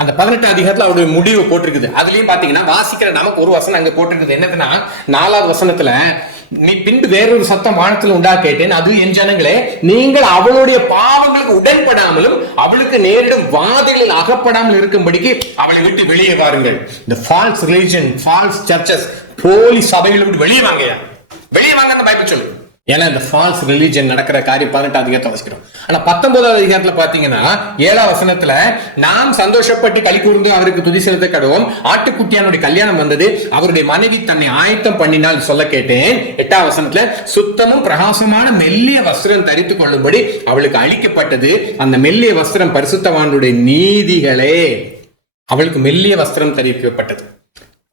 அந்த 18வது அதிகாரத்துல அவருடைய முடிவு போட்டிருக்குது. அதுலயும் பாத்தீங்கன்னா வாசிக்கிற நமக்கு ஒரு வசனம் அங்க போட்டிருக்குது. என்னதுன்னா 4வது வசனத்துல, நீ பின்பு வேறொரு சத்தம் வானத்தில் உண்டா கேட்டேன், அது என் ஜனங்களே, நீங்கள் அவளுடைய பாவங்களுக்கு உடன்படாமலும் அவளுக்கு நேரிடும் வாதைகளில் அகப்படாமல் இருக்கும்படிக்கு அவளை விட்டு வெளியே வாருங்கள். இந்த ஃபால்ஸ் ரிலிஜன், ஃபால்ஸ் சர்ச்சஸ், போலி சபைகளை விட்டு வெளியே வாங்கயா, வெளியே வாங்க அந்த பைபிள் சொல்லு. ஏன்னா இந்த ஃபால்ஸ் ரிலிஜன் நடக்கிற காரியம் 18வது அதிகாரத்தை வாசிக்கிறோம். ஆனா 19வது அதிகாரத்துல பாத்தீங்கன்னா 7வது வசனத்துல, நாம் சந்தோஷப்பட்டு களி கூர்ந்து அவருக்கு துதி செலுத்த கடவோம், ஆட்டுக்குட்டியானுடைய கல்யாணம் வந்தது, அவருடைய மனைவி தன்னை ஆயத்தம் பண்ணினால் சொல்ல கேட்டேன். 8வது வசனத்துல, சுத்தமும் பிரகாசமான மெல்லிய வஸ்திரம் தரித்துக் கொள்ளும்படி அவளுக்கு அளிக்கப்பட்டது, அந்த மெல்லிய வஸ்திரம் பரிசுத்தவானுடைய நீதிகளே. அவளுக்கு மெல்லிய வஸ்திரம் தரிக்கப்பட்டது,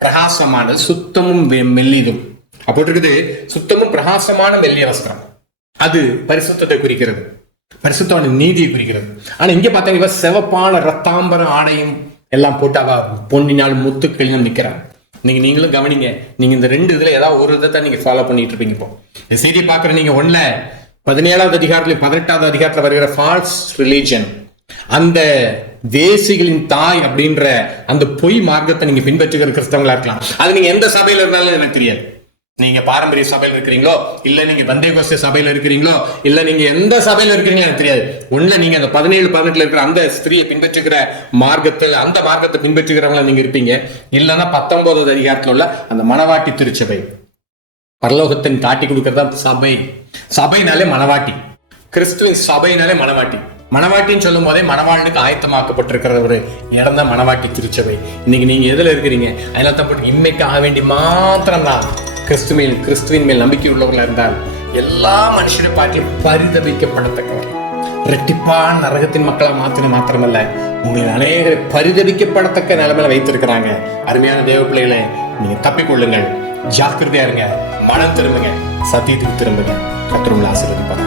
பிரகாசமான சுத்தமும் மெல்லிதும். அப்போ இருக்குது சுத்தமும் பிரகாசமான மெல்லிய வஸ்திரம். அது பரிசுத்தத்தை குறிக்கிறது, பரிசுத்தமான நீதியை குறிக்கிறது. ஆனா இங்க பார்த்தீங்க சிவப்பான ரத்தாம்பர ஆடையும் எல்லாம் போட்டு அவ பொன்னினால் முத்துக்களிலும் நிக்கிறான். நீங்களும் கவனிங்க. நீங்க இந்த 2 இதுல ஏதாவது ஒரு இதை நீங்க ஃபாலோ பண்ணிட்டு இருப்பீங்க. இப்போ இந்த செய்தி பாக்குற நீங்க 17வது அதிகாரத்துல 18வது அதிகாரத்துல வருகிற ஃபால்ஸ் ரிலீஜன், அந்த தேசிகளின் தாய் அப்படின்ற அந்த பொய் மார்க்கத்தை நீங்க பின்பற்றுகிற கிறிஸ்தவங்களா இருக்கலாம். அது நீங்க எந்த சபையில இருந்தாலும் எனக்கு தெரியாது. நீங்க பாரம்பரிய சபையில இருக்கிறீங்களோ, இல்ல நீங்க பந்தேகோஸ்தே சபையில இருக்கிறீங்களோ, இல்ல நீங்க எந்த சபையில இருக்கிறீங்களோ எனக்கு தெரியாது. ஒண்ணு நீங்க அந்த 17-18 இருக்கிற அந்த ஸ்திரியை பின்பற்றுகிற மார்க்கத்தில், அந்த மார்க்கத்தை பின்பற்றுகிறவங்களா நீங்க இருப்பீங்க. இல்லைன்னா 19வது அதிகாரத்துல உள்ள அந்த மனவாட்டி திருச்சபை, பரலோகத்தின் காட்டி கொடுக்கறதா சபை. சபைனாலே மனவாட்டி, கிறிஸ்துவின் சபைனாலே மனவாட்டி. மனவாட்டின்னு சொல்லும் போதே மனவாளனுக்கு ஆயத்தமாக்கப்பட்டிருக்கிற ஒரு இடம் தான் மனவாட்டி திருச்சபை. இன்னைக்கு நீங்க எதுல இருக்கிறீங்க? அதனால தான் போட்டு இன்மைக்காக வேண்டி மாத்திரம் தான் கிறிஸ்துவின் மேல் நம்பிக்கை உள்ளவர்களா இருந்தால் எல்லா மனுஷனை பார்த்து பரிதபிக்கப்படத்தக்கவர், இரட்டிப்பான நரகத்தின் மக்களை மாத்திரமல்ல, உங்களை அநேகரை பரிதபிக்கப்படத்தக்க நிலைமையில வைத்திருக்கிறாங்க. அருமையான தேவ பிள்ளைகளை நீங்க தப்பிக்கொள்ளுங்கள், ஜாக்கிரதையா இருங்க, மனம் திரும்புங்க, சத்தியத்துக்கு திரும்புங்க. கர்த்தர் உங்களை ஆசீர்வதிப்பார்.